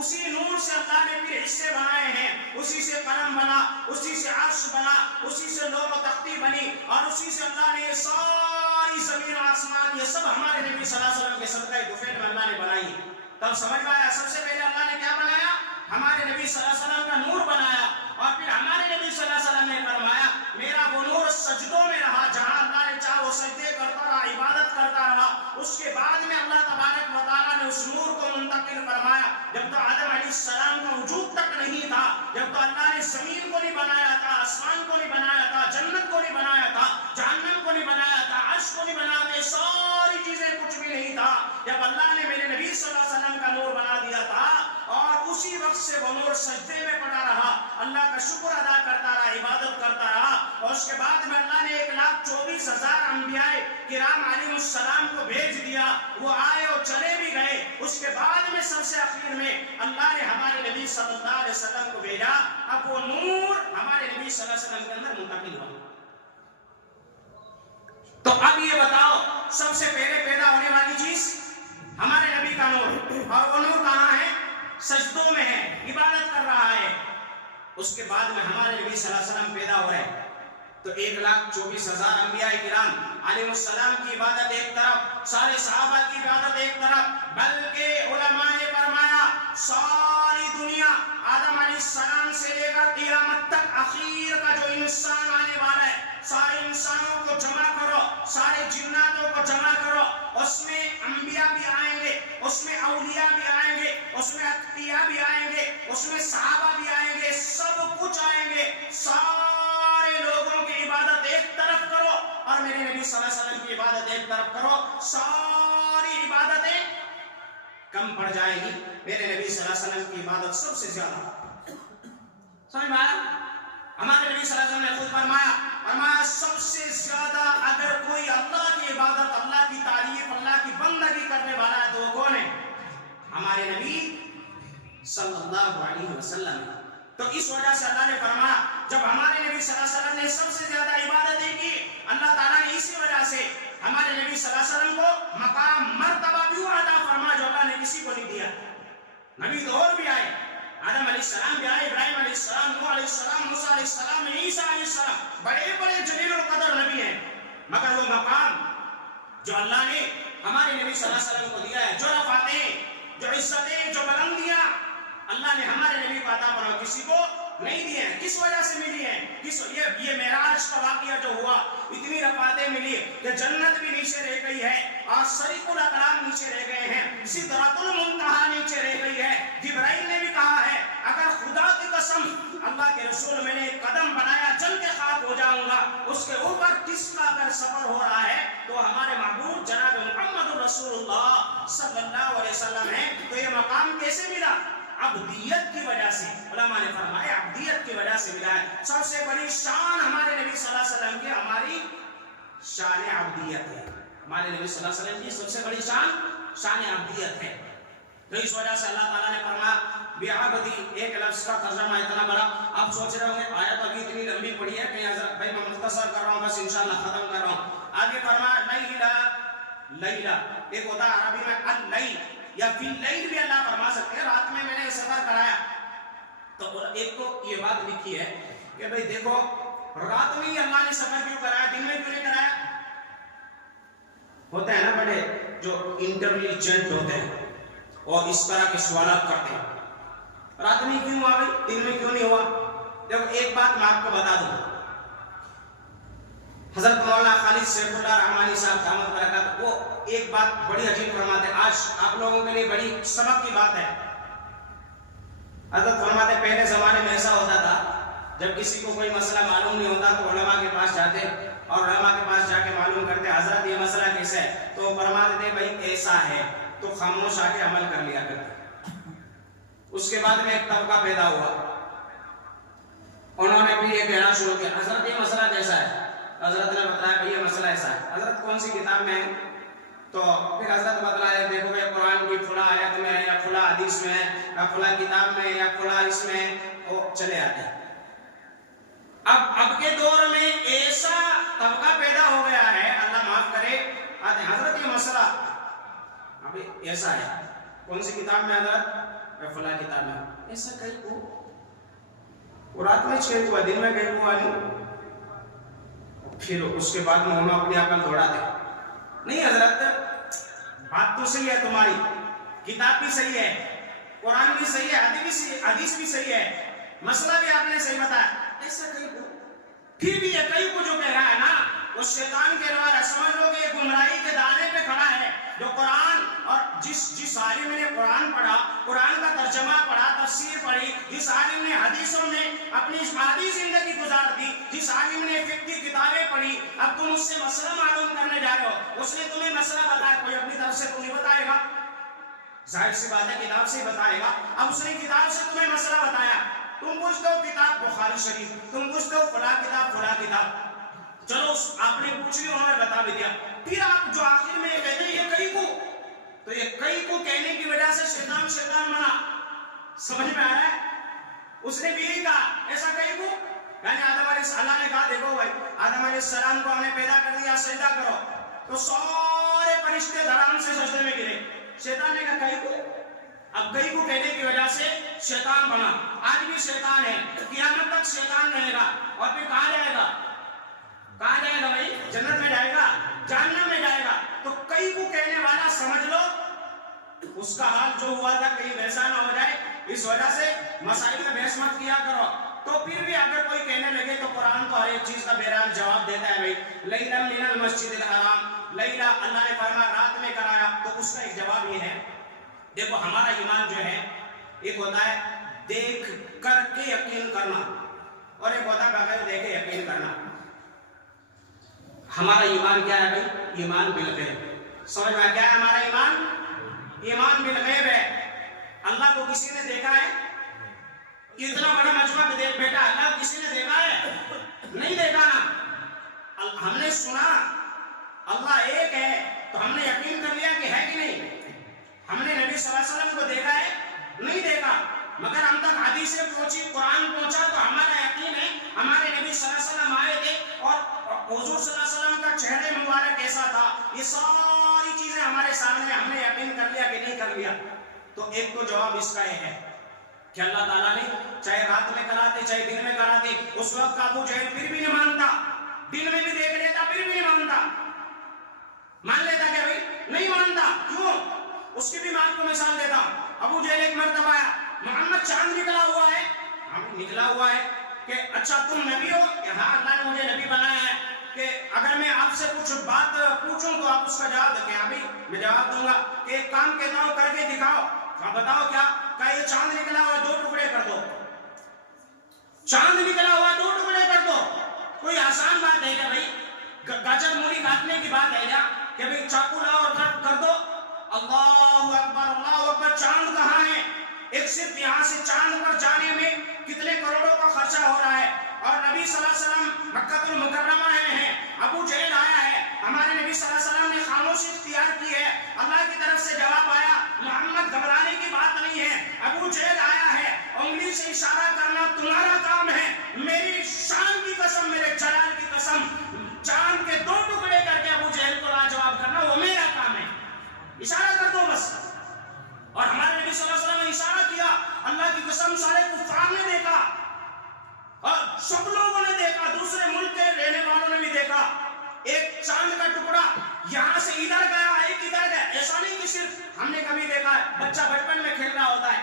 اسی نور سے اللہ نے پھر حصے بنائے ہیں، اسی سے قلم بنا، اسی سے عرش بنا، اسی سے لوح و تختی بنی، اور اسی سے اللہ نے یہ ساری زمین آسمان یہ سب ہمارے نبی صلی اللہ علیہ وسلم کے صدقہ طفیل میں اللہ نے بنائی۔ تب سمجھ میں آیا سب سے پہلے اللہ نے کیا بنایا؟ ہمارے نبی صلی اللہ علیہ وسلم کا نور بنایا، اور پھر ہمارے نبی صلی اللہ علیہ وسلم نے فرمایا میرا وہ نور سجدوں میں رہا، جہاں اللہ نے چاہا وہ سجدے کرتا رہا، عبادت کرتا رہا۔ اس کے بعد میں اللہ تبارک و تعالیٰ نے اس نور کو منتقل فرمایا، جب تو آدم علیہ السلام کا وجود تک نہیں تھا، جب تو اللہ نے زمین کو نہیں بنایا تھا، آسمان کو نہیں بنایا تھا، جنت کو نہیں بنایا تھا، جہنم کو نہیں بنایا تھا، عرش کو نہیں بنایا تھا، ساری چیزیں کچھ بھی نہیں تھا، جب اللہ نے میرے نبی صلی اللہ علیہ وسلم کا نور بنا دیا تھا، اور اسی وقت سے وہ نور سجدے میں پڑا رہا، اللہ کا شکر ادا کرتا رہا، عبادت کرتا رہا، اور اس کے بعد میں اللہ نے 1,24,000 انبیاء کرام علیہ السلام کو بھیج دیا، وہ آئے اور چلے بھی گئے۔ اس کے بعد میں سب سے آخر میں اللہ نے ہمارے نبی صلی اللہ علیہ وسلم کو بھیجا، اب وہ نور ہمارے نبی صلی اللہ علیہ وسلم کے اندر منتقل ہوا۔ تو اب یہ بتاؤ سب سے پہلے پیدا ہونے والی چیز ہمارے نبی کا نور، اور وہ نور کہاں ہے؟ سجدوں میں ہے، عبادت کر رہا ہے۔ اس کے بعد میں ہمارے نبی صلی اللہ علیہ وسلم پیدا ہو رہے، تو 1,24,000 انبیاء کرام علیہ السلام کی عبادت ایک طرف، سارے صحابہ کی عبادت ایک طرف، بلکہ علماء نے فرمایا ساری دنیا آدم علیہ السلام سے لے کر قیامت تک اخیر کا جو انسان آنے والا ہے، سارے انسانوں کو جمع کرو، سارے جناتوں کو جمع کرو، اس میں انبیاء بھی آئیں گے، اس میں اولیاء بھی آئیں گے، اس میں اتقیاء بھی آئیں گے، اس میں صحابہ بھی آئیں گے، سب کچھ آئیں گے، سارے لوگوں کی عبادت ایک طرف کرو اور میرے نبی صلی اللہ علیہ وسلم کی عبادت ایک طرف کرو، ساری عبادتیں کم پڑ جائیں گی، میرے نبی صلی اللہ علیہ وسلم کی عبادت سب سے زیادہ۔ سمجھ میں آیا؟ ہمارے نبی صلی اللہ علیہ وسلم نے خود فرمایا سب سے زیادہ اگر کوئی اللہ کی عبادت، اللہ کی تعریف، اللہ کی بندگی کرنے والا ہے تو وہ کون ہے؟ ہمارے نبی صلی اللہ علیہ وسلم۔ تو اس وجہ سے اللہ نے فرمایا جب ہمارے نبی صلی اللہ علیہ وسلم نے سب سے زیادہ عبادتیں کی، اللہ تعالیٰ نے اسی وجہ سے ہمارے نبی صلی اللہ علیہ وسلم کو مقام مرتبہ بھی عطا فرمایا جو اللہ نے کسی کو نہیں دیا۔ نبی تو اور بھی آئے، آدم علیہ السلام بھی آئے، ابراہیم علیہ السلام، نوح علیہ السلام، موسیٰ علیہ السلام، عیسیٰ علیہ السلام، بڑے بڑے جلیل القدر نبی ہیں، مگر وہ مقام جو اللہ نے ہمارے نبی صلی اللہ علیہ وسلم کو دیا ہے، جو رفعتیں، جو عزتیں، جو بلندیاں اللہ نے ہمارے نبی کو عطا فرمایا، کسی کو نہیں دیے ہیں۔ کس وجہ سے ملی ہیں؟ یہ معراج کا واقعہ جو ہوا، اتنی رفعتیں ملی کہ جنت بھی نیچے رہ گئی ہے اور سریق الاقلام نیچے رہ گئے ہیں، سدرۃ المنتہا نیچے رہ گئی ہے۔ جبرائیل نے بھی کہا ہے اگر خدا کی قسم اللہ کے رسول میں نے ایک قدم بنایا جل کے خاک ہو جاؤں گا، اس کے اوپر کس کا اگر سفر ہو رہا ہے تو ہمارے محبوب جناب محمد رسول اللہ صلی اللہ علیہ وسلم ہے۔ تو یہ مقام کیسے ملا؟ عبدیت کی وجہ سے، علماء نے فرمایا عبدیت کی وجہ سے ملا ہے۔ سب سے بڑی شان ہمارے نبی صلی اللہ علیہ وسلم کی ہماری شان عبدیت ہے، ہمارے نبی صلی اللہ علیہ وسلم کی سب سے بڑی شان عبدیت ہے۔ تو اس وجہ سے اللہ تعالیٰ نے فرمایا بعبدی، ایک لفظ کا ترجمہ اتنا بڑا، آپ سوچ رہے ہوں گے آیت ابھی اتنی لمبی پڑی ہے کہ بھائی میں مختصر کر رہا ہوں، بس انشاءاللہ ختم کر رہا ہوں۔ آگے فرمایا لیلا، ایک ہوتا ہے عربی میں اللیل یا فی اللیل بھی اللہ فرما سکتے ہیں، رات میں نے سفر کرایا۔ تو ایک تو یہ بات لکھی ہے کہ بھئی دیکھو رات میں ہی اللہ نے سفر کیوں کرایا، دن میں کیوں نہیں کرایا؟ ہوتا ہے نا بڑے جو انٹیلیجنٹ ہوتے ہیں اور اس طرح کے سوالات کرتے ہیں، رات میں کیوں ہوا بھائی، دن میں کیوں نہیں ہوا؟ دیکھو ایک بات میں آپ کو بتا دوں، حضرت مولانا خالد سیف اللہ رحمانی صاحب دامت برکات وہ ایک بات بڑی عجیب فرماتے ہیں، آج آپ لوگوں کے لیے بڑی سبق کی بات ہے۔ حضرت فرماتے پہلے زمانے میں ایسا ہوتا تھا جب کسی کو کوئی مسئلہ معلوم نہیں ہوتا تو علماء کے پاس جاتے اور علماء کے پاس جا کے معلوم کرتے حضرت یہ مسئلہ کیسا ہے، تو فرماتے تھے بھائی ایسا ہے، تو خاموش آ کے عمل کر لیا کرتے۔ اس کے بعد میں ایک طبقہ پیدا ہوا، انہوں نے بھی یہ کہنا شروع کیا حضرت یہ مسئلہ کیسا ہے، حضرت نے بتایا بھائی یہ مسئلہ ایسا ہے، حضرت کون سی کتاب میں ہے، تو پھر حضرت بتلایا دیکھو بھائی قرآن کی فلاں آیت میں ہے یا فلاں حدیث میں ہے یا فلاں کتاب میں یا فلاں اس میں ہے، وہ چلے آتے ہیں۔ اب کے دور میں ایسا طبقہ پیدا ہو گیا ہے، اللہ معاف کرے، آتے حضرت یہ مسئلہ ابھی ایسا ہے، کون سی کتاب میں حضرت، فلاں کتاب میں، ایسا کہیں کو رات میں چھیڑ ہوا دن میں کہیں ہوا نہیں۔ پھر اس کے بعد میں انہوں اپنی عقل دوڑا دے، نہیں حضرت بات تو صحیح ہے، تمہاری کتاب بھی صحیح ہے، قرآن بھی صحیح ہے، حدیث بھی صحیح ہے، مسئلہ بھی آپ نے صحیح بتایا، ایسا کہیں کو پھر بھی یہ کہیں کو جو کہہ رہا ہے نا وہ شیطان کے دوارا، سمجھ لو کہ یہ گمراہی کے دانے پہ کھڑا ہے۔ جو قرآن اور جس عالم نے قرآن پڑھا، قرآن کا ترجمہ پڑھا، تفسیر پڑھی، جس عالم نے حدیثوں میں اپنی عادی زندگی گزار دی، جس عالم نے فقہ کی کتابیں پڑھی، اب تم اس سے مسئلہ معلوم کرنے جا رہے ہو، اس نے تمہیں مسئلہ بتایا، کوئی اپنی طرف سے تو نہیں بتائے گا، ظاہر سی بات ہے کتاب سے بتائے گا۔ اب اس نے کتاب سے تمہیں مسئلہ بتایا، تم پوچھتے ہو کتاب بخاری شریف، تم پوچھتے ہو فلاں کتاب، چلو آپ نے پوچھ لی، انہوں نے بتا بھی دیا، پھر آپ جو آخر میں کہتے ہیں یہ کئی کو، تو یہ کئی کو کہنے کی وجہ سے شیطان بنا، سمجھ میں آ رہا ہے؟ اس نے بھی یہی کہا ایسا کئی کو، یعنی اللہ نے کہا دیکھو بھائی آدم علیہ السلام کو ہم نے پیدا کر دیا، سجدہ کرو، تو سارے فرشتے دھڑام سے سجدے میں گرے، شیطان نے کہا کئی کو، اب کئی کو کہنے کی وجہ سے شیطان بنا، آج بھی شیطان ہے، قیامت تک شیطان رہے گا، اور پھر کہاں جائے گا بھائی، جنت میں جائے گا، جہنم میں جائے گا۔ تو کئی کو کہنے والا سمجھ لو اس کا حال جو ہوا تھا کہیں ویسا نہ ہو جائے، اس وجہ سے مسائل میں بحث مت کیا کرو۔ تو پھر بھی اگر کوئی کہنے لگے تو قرآن تو ہر ایک چیز کا بہرحال جواب دیتا ہے بھائی، لیلا من المسجد الحرام، لیلا اللہ نے فرمایا رات میں کرایا، تو اس کا ایک جواب یہ ہے، دیکھو ہمارا ایمان جو ہے ایک ہوتا ہے دیکھ کر کے یقین کرنا، اور ایک ہوتا ہے بغیر دیکھے یقین کرنا۔ ہمارا ایمان کیا ہے بھائی؟ ایمان بالغیب، سمجھ میں کیا ہے ہمارا ایمان؟ ایمان بالغیب ہے۔ اللہ کو کسی نے دیکھا ہے؟ اتنا بڑا مجمع بیٹا اللہ کسی نے دیکھا ہے؟ نہیں دیکھا نا، ہم نے سنا اللہ ایک ہے تو ہم نے یقین کر لیا کہ ہے کہ نہیں۔ ہم نے نبی صلی اللہ علیہ وسلم کو دیکھا ہے؟ نہیں دیکھا، مگر ہم تک حدیثیں پہنچی، قرآن پہنچا، تو ہمارا یقین ہے ہمارے نبی صلی اللہ علیہ وسلم آئے تھے اور حضور صلی اللہ علیہ وسلم کا چہرے مبارک کیسا تھا، یہ ساری چیزیں ہمارے سامنے، ہم نے یقین کر لیا کہ نہیں کر لیا۔ تو ایک تو جواب اس کا یہ ہے کہ اللہ تعالیٰ نے چاہے رات میں کراتے چاہے دن میں کراتے، اس وقت ابو جہل پھر بھی نہیں مانتا، دن میں بھی دیکھ لیتا پھر بھی نہیں مانتا، مان لیتا کیا بھائی؟ نہیں مانتا، کیوں؟ اس کی بھی بات کو مثال دیتا ہوں۔ ابو جہل ایک مرتبہ آیا، محمد چاند نکلا ہوا ہے، نکلا ہوا ہے کہ اچھا تم نبی ہو؟ کہ ہاں اللہ نے مجھے نبی بنایا ہے، کہ اگر میں آپ سے کچھ بات پوچھوں تو آپ اس کا جواب دیں؟ کہ ہاں بھائی میں جواب دوں گا، کہ ایک کام کہتا ہوں کر کے دکھاؤ، آپ بتاؤ کیا؟ کہ یہ چاند نکلا ہوا دو ٹکڑے کر دو، چاند نکلا ہوا دو ٹکڑے کر دو، کوئی آسان بات ہے کیا بھائی؟ گاجر مولی کاٹنے کی بات ہے کیا کہ بھائی چاقو لاؤ اور کر دو؟ اللہ اکبر، چاند کہاں ہے؟ ایک صرف یہاں سے چاند پر جانے میں کتنے کروڑوں کا خرچہ ہو رہا ہے، اور نبی صلی اللہ علیہ وسلم مکہ المکرمہ ہیں، ابو جہل آیا ہے، ہمارے نبی صلی اللہ علیہ وسلم نے خاموشی اختیار کی ہے، اللہ کی طرف سے جواب آیا، محمد گھبرانے کی بات نہیں ہے، ابو جہل آیا ہے، انگلی سے اشارہ کرنا تمہارا کام ہے، میری شان کی قسم، میرے جلال کی قسم، چاند کے دو ٹکڑے کر کے ابو جہل کو لاجواب کرنا وہ میرا کام ہے، اشارہ کر دو بس۔ اور ہمارے نبی صلی اللہ علیہ وسلم نے اشارہ کیا، اللہ کی قسم سارے کفار نے دیکھا اور سب لوگوں نے دیکھا، دوسرے ملک کے رہنے والوں نے بھی دیکھا، ایک چاند کا ٹکڑا یہاں سے ادھر گیا، ایک ادھر گیا، ایسا نہیں کہ صرف ہم نے کبھی دیکھا ہے، بچہ بچپن میں کھیل رہا ہوتا ہے،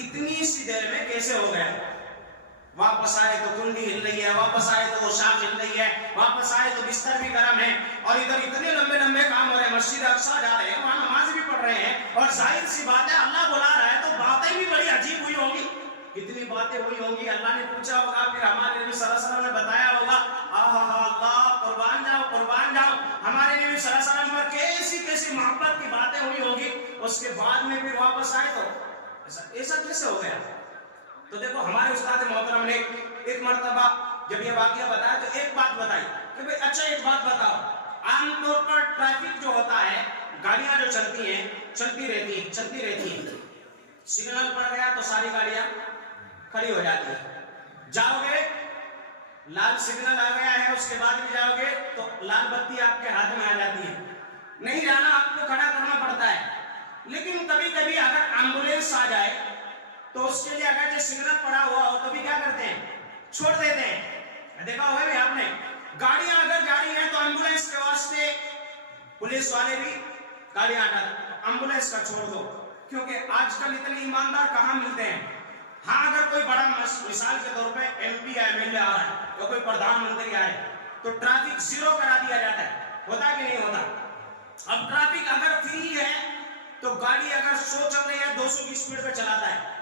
اتنی سی دیر میں کیسے ہو گیا؟ واپس آئے تو کنڈی ہل رہی ہے، واپس آئے تو وہ شام ہل رہی ہے، واپس آئے تو بستر بھی گرم ہے، اور ادھر اتنے لمبے لمبے کام ہو رہے ہیں، مسجد اقصی جا رہے ہیں، وہاں نماز بھی پڑھ رہے ہیں، اور ظاہر سی بات ہے اللہ بلا رہا ہے تو باتیں بھی بڑی عجیب ہوئی ہوں گی، کتنی باتیں ہوئی ہوں گی، اللہ نے پوچھا ہوگا، پھر ہمارے نبی صلی اللہ علیہ وسلم نے بتایا ہوگا، اللہ قربان جاؤ قربان جاؤ، ہمارے نبی صلی اللہ علیہ وسلم پر کیسی کیسی محبت کی باتیں ہوئی ہوں گی، اس کے بعد میں پھر واپس آئے تو ایسا کیسے ہو گیا؟ تو دیکھو ہمارے استاد محترم نے ایک مرتبہ جب یہ واقعہ بتایا تو ایک بات بتائی کہ بھئی اچھا ایک بات بتاؤ، عام طور پر ٹریفک جو ہوتا ہے، گاڑیاں جو چلتی ہیں چلتی رہتی ہیں، سگنل پڑ گیا تو ساری گاڑیاں کھڑی ہو جاتی ہیں، جاؤ گے لال سگنل آ گیا ہے، اس کے بعد بھی جاؤ گے تو لال بتی آپ کے ہاتھ میں آ جاتی ہے، نہیں جانا آپ کو کھڑا کرنا پڑتا ہے، لیکن کبھی کبھی اگر ایمبولینس آ جائے تو اس کے لیے اگر جو سگنل پڑا ہوا ہو تو بھی کیا کرتے ہیں؟ چھوڑ دیتے ہیں، دیکھا ہوگا بھی آپ نے، گاڑیاں اگر جا رہی ہیں تو ایمبولینس کے واسطے پولیس والے بھی گاڑیاں ہٹا دیں، ایمبولینس کا چھوڑ دو، کیونکہ آج کل اتنے ایماندار کہاں ملتے ہیں؟ ہاں اگر کوئی بڑا مثال کے طور پہ ایم پی یا ایم ایل اے آ رہا ہے یا کوئی پردھان منتری آئے تو ٹریفک زیرو کرا دیا جاتا ہے، ہوتا کہ نہیں ہوتا؟ اب ٹریفک اگر فری ہے تو گاڑی اگر 100 چل رہی ہے 200 کی سپیڈ پہ چلاتا ہے،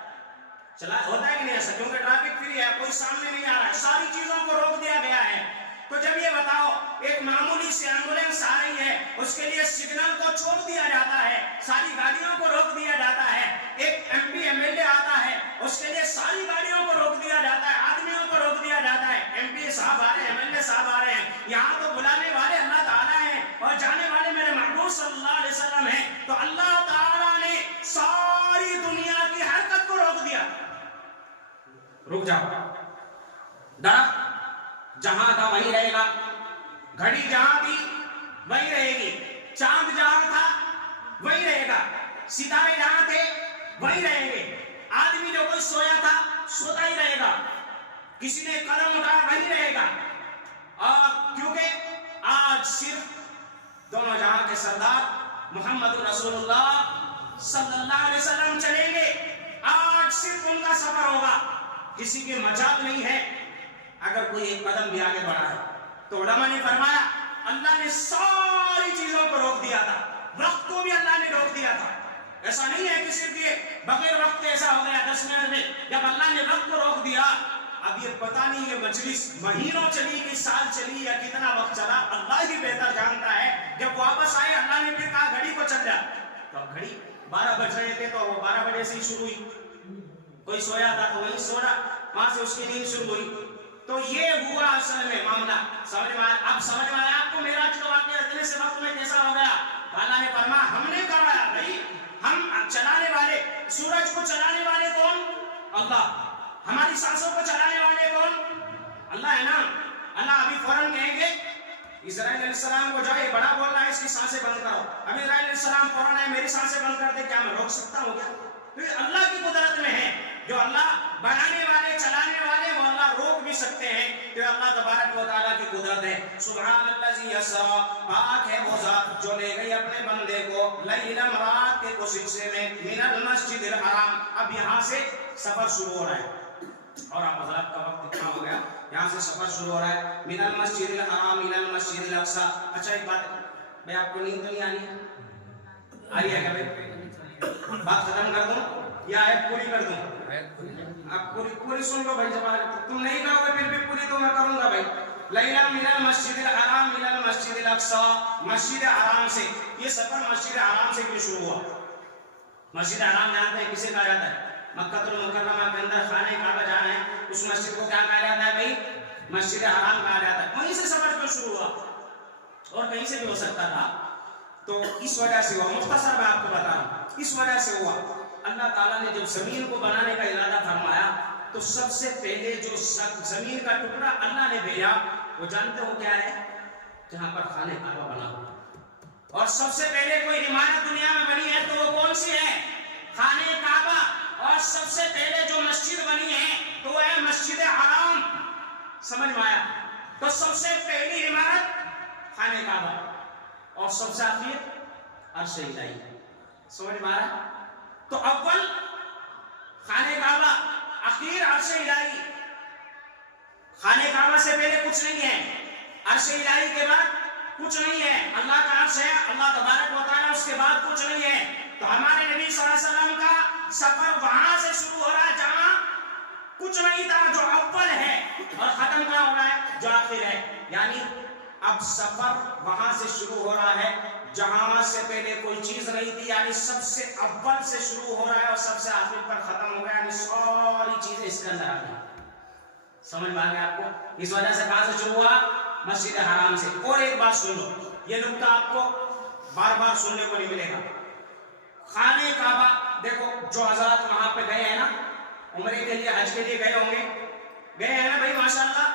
ہوتا ہے کہ نہیں ایسا؟ کیونکہ ٹریفک فری ہے، کوئی سامنے نہیں آ رہا ہے، ساری چیزوں کو روک دیا گیا ہے، تو جب یہ بتاؤ ایک معمولی سی ایمبولینس آ رہی ہے اس کے لیے سگنل کو چھوڑ دیا جاتا ہے، ساری گاڑیوں کو روک دیا جاتا ہے، ایک M P M L A آتا ہے اس کے لیے ساری گاڑیوں کو روک دیا جاتا ہے، آدمیوں کو روک دیا جاتا ہے، ایم پی صاحب آ رہے ہیں، ایم ایل اے صاحب آ رہے ہیں، یہاں تو بلانے والے اللہ تعالیٰ ہیں اور جانے والے میرے محبوب صلی اللہ علیہ وسلم ہیں، تو اللہ تعالیٰ نے ساری دنیا کی حرکت کو روک دیا، رک جاؤ، درخت جہاں تھا وہیں رہے گا، گھڑی جہاں تھی وہیں رہے گی، چاند جہاں تھا وہیں رہے گا، ستارے جہاں تھے وہیں رہیں گے، آدمی جو کوئی سویا تھا سوتا ہی رہے گا، کسی نے قدم اٹھایا وہیں رہے گا، اور کیونکہ آج صرف دونوں جہاں کے سردار محمد رسول اللہ صلی اللہ علیہ وسلم چلیں گے، آج صرف ان کا سفر ہوگا، کسی کے مجال نہیں ہے اگر کوئی ایک قدم بھی آگے بڑھا ہے، تو علماء نے فرمایا اللہ نے ساری چیزوں کو روک دیا تھا، وقت کو بھی اللہ نے روک دیا تھا، ایسا نہیں ہے کہ صرف یہ بغیر وقت ایسا ہو گیا 10 منٹ میں، جب اللہ نے وقت کو روک دیا، اب یہ پتہ نہیں یہ مجلس مہینوں چلی کہ سال چلی یا کتنا وقت چلا، اللہ ہی بہتر جانتا ہے، جب واپس آئے اللہ نے پھر کہا گھڑی کو چل جا، تو گھڑی 12 بج رہے تھے تو 12 بجے سے ہی شروع ہوئی، کوئی سویا تھا تو وہیں سونا، وہاں سے اس کی نیند شروع ہوئی، تو یہ ہوا اصل میں معاملہ، سمجھ میں آیا؟ اب سمجھ میں آیا آپ کو معراج کا واقعہ اتنے سے وقت میں کیسا ہو گیا؟ اللہ نے فرمایا ہم نے کرایا بھائی، ہم چلانے والے، سورج کو چلانے والے کون؟ اللہ، ہماری سانسوں کو چلانے والے کون؟ اللہ ہے نا، اللہ ابھی فوراً کہیں گے اسرائیل علیہ السلام کو جائے بڑا بول رہا ہے اس کی سانسیں بند کرو، ابھی اسرائیل علیہ السلام فوراً آئے میری سانسیں بند کر دے، کیا میں روک سکتا ہوں کیا؟ تو یہ اللہ کی قدرت میں ہے، جو اللہ بنانے والے چلانے والے وہ اللہ روک بھی سکتے ہیں، تو اللہ تبارک و تعالیٰ کی قدرت ہے، سبحان الذی یسریٰ، پاک ہے وہ ذات جو لے گئی اپنے بندے کو لیلا رات کے اس حصے میں من المسجد الحرام، اب یہاں سے سفر شروع ہو رہا ہے، اور آپ حضرات کا وقت اتنا ہو گیا، یہاں سے سفر شروع ہو رہا ہے، من المسجد الحرام الى المسجد الاقصی، اچھا ایک بات ہے، میں آپ کو نیند تو نہیں آنی ہے؟ آ رہی ہے کیا بھائی؟ بات ختم کر دوں یا آیت پوری کر دوں؟ آپ پوری سن لو بھائی، جب تم نہیں کہو گے پھر بھی پوری تو میں کروں گا بھائی، لیلا من المسجد الحرام الى المسجد الاقصی، مسجد حرام سے، یہ سفر مسجد حرام سے کیوں شروع ہوا؟ مسجد حرام جانتے ہیں کسے کہا جاتا ہے؟ مکہ المکرمہ کے اندر خانہ کعبہ جہاں ہے اس مسجد کو کیا کہا جاتا ہے بھائی؟ مسجد حرام کہا جاتا ہے، وہیں سے سفر کیوں شروع ہوا؟ اور کہیں سے بھی ہو سکتا تھا، تو اس وجہ سے ہوا، مختصر میں آپ کو بتا رہا ہوں، اس وجہ سے ہوا، اللہ تعالیٰ نے جب زمین کو بنانے کا ارادہ فرمایا تو سب سے پہلے جو زمین کا ٹکڑا اللہ نے بھیجا وہ جانتے ہو کیا ہے؟ جہاں پر خانہ کعبہ بنا ہوا، اور سب سے پہلے کوئی عمارت دنیا میں بنی ہے تو وہ کون سی ہے؟ خانہ کعبہ، اور سب سے پہلے جو مسجد بنی ہے تو وہ ہے مسجد حرام، سمجھ میں آیا؟ تو سب سے پہلی عمارت خانہ کعبہ، اور سب سے آخر عرش الہی، سمجھ میں آیا؟ تو اول خانہ کعبہ اخیر عرش الہی، خانہ کعبہ سے پہلے کچھ نہیں ہے، عرش الہی کے بعد کچھ نہیں ہے، اللہ کا عرش ہے، اللہ تبارک و تعالیٰ، اس کے بعد کچھ نہیں ہے۔ تو ہمارے نبی صلی اللہ علیہ وسلم کا سفر وہاں سے شروع ہو رہا ہے جہاں کچھ نہیں تھا، جو اول ہے، اور ختم کہاں ہو رہا ہے؟ جو آخر ہے۔ یعنی اب سفر وہاں سے شروع ہو رہا ہے جہاں سے پہلے کوئی چیز نہیں تھی، یعنی سب سے اول سے شروع ہو رہا ہے اور سب سے آخر پر ختم ہو گیا، یعنی ساری چیزیں اس کے اندر آ گئی۔ سمجھ میں آ گیا آپ کو؟ اس وجہ سے کہاں سے شروع ہوا؟ مسجد حرام سے۔ اور ایک بات سن لو، یہ نکتہ آپ کو بار بار سننے کو نہیں ملے گا۔ خانہ کعبہ دیکھو، جو حضرات وہاں پہ گئے ہیں نا، عمرے کے لیے، حج کے لیے گئے ہوں گے، گئے ہیں نا بھائی ماشاءاللہ،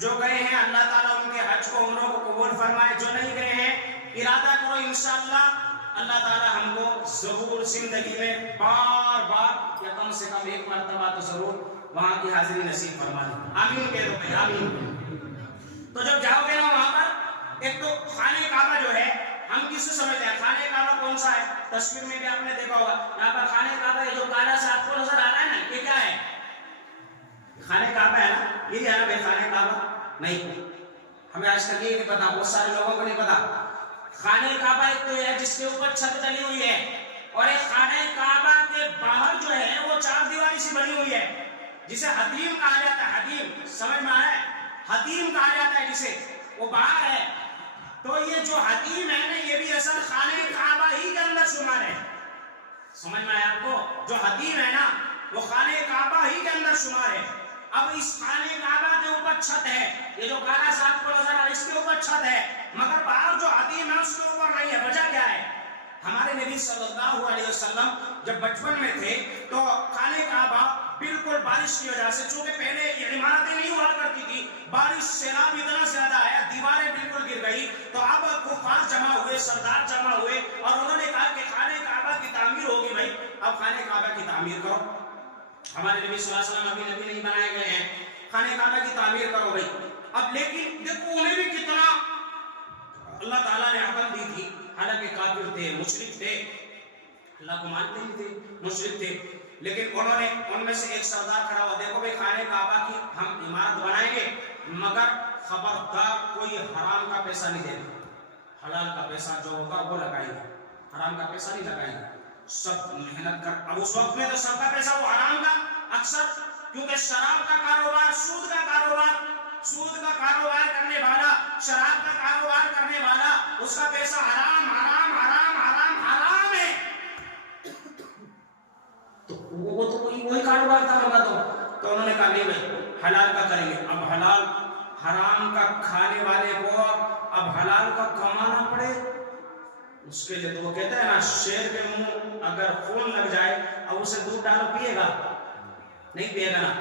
جو گئے ہیں اللہ تعالیٰ ان کے حج کو، عمروں کو قبول فرمائے۔ جو نہیں گئے ہیں ارادہ کرو انشاءاللہ اللہ تعالیٰ ہم کو ضرور زندگی میں بار بار یا کم سے کم ایک مرتبہ تو ضرور وہاں کی حاضری نصیب فرما دے۔ آمین کہہ دو بھائی، آمین۔ تو جب جاؤ گے نا وہاں پر، ایک تو خانہ کعبہ جو ہے ہم کس سے سمجھتے ہیں؟ خانہ کعبہ کون سا ہے؟ تصویر میں بھی آپ نے دیکھا ہوگا، یہاں پر خانہ کعبہ ہے، جو کالا سا آپ کو نظر آ رہا ہے نا، یہ کیا ہے؟ خانہ کعبہ ہے نا، یہ ہے نا بھائی خانہ کعبہ؟ نہیں، ہمیں آج تک یہ نہیں پتا، بہت سارے لوگوں کو نہیں پتا۔ خانہ کعبہ ایک تو ہے جس کے اوپر چھت ڈلی ہوئی ہے، اور ایک خانہ کعبہ کے باہر جو ہے وہ چار دیواری سے بنی ہوئی ہے، جسے حتیم کہا جاتا ہے۔ حتیم، سمجھ میں آیا ہے؟ حتیم کہا جاتا ہے جسے، وہ باہر ہے۔ تو یہ جو حتیم ہے نا، یہ بھی اصل خانہ کعبہ ہی کے اندر شمار ہے۔ سمجھ میں آیا آپ کو؟ جو حتیم ہے نا وہ خانہ کعبہ ہی کے اندر شمار ہے۔ اب اس خانہ کعبہ کے اوپر چھت ہے، یہ جو کالا سا آپ کو نظر آ رہا ہے اس کے اوپر چھت ہے، مگر باہر جو حتیم ہے اس کے اوپر نہیں ہے۔ وجہ کیا ہے؟ ہمارے نبی صلی اللہ علیہ وسلم جب بچپن میں تھے تو خانہ کعبہ بالکل بارش کی وجہ سے، چونکہ پہلے یہ عمارتیں نہیں ہوا کرتی تھی، بارش سیلاب اتنا زیادہ ہے، دیواریں بالکل گر گئی، تو اب کفار جمع ہوئے، سردار جمع ہوئے، اور انہوں نے کہا کہ خانہ کعبہ کی تعمیر ہوگی بھائی، اب خانہ کعبہ کی تعمیر کرو۔ ہمارے نبی صلی اللہ علیہ وسلم ابھی نبی نہیں بنائے گئے ہیں، خانہ کعبہ کی تعمیر کرو بھائی۔ اب لیکن دیکھو انہیں بھی کتنا اللہ تعالیٰ نے عقل دی تھی، حالانکہ کافر تھے، مشرک تھے، اللہ کو مانتے نہیں تھے، مشرک تھے، لیکن انہوں نے، ان میں سے ایک سردار کھڑا ہوا، دیکھو بھائی خانہ کعبہ کی ہم عمارت بنائیں گے، مگر خبردار کوئی حرام کا پیسہ نہیں دے گا، حلال کا پیسہ جو ہوگا وہ لگائیں گے، حرام کا پیسہ نہیں لگائیں گے، سب محنت کر۔ اب اس وقت میں تو سب کا پیسہ وہ حرام کا، اکثر کیونکہ شراب کا کاروبار، سود کا کاروبار، سود کا کاروبار کرنے والا، شراب کا کاروبار کرنے والا، اس کا پیسہ حرام حرام حرام حرام حرام ہے۔ تو وہ تو وہی کاروبار تھا ہوگا، تو انہوں نے کہا نہیں بھائی حلال کا کریں گے۔ اب حلال حرام کا کھانے والے کو اب حلال کا کمانا پڑے، اس کے لیے تو وہ کہتا ہے نا، شیر کے منہ اگر خون لگ جائے اب اسے دودھ ڈالو پیے گا؟ نہیں پیے گا نا۔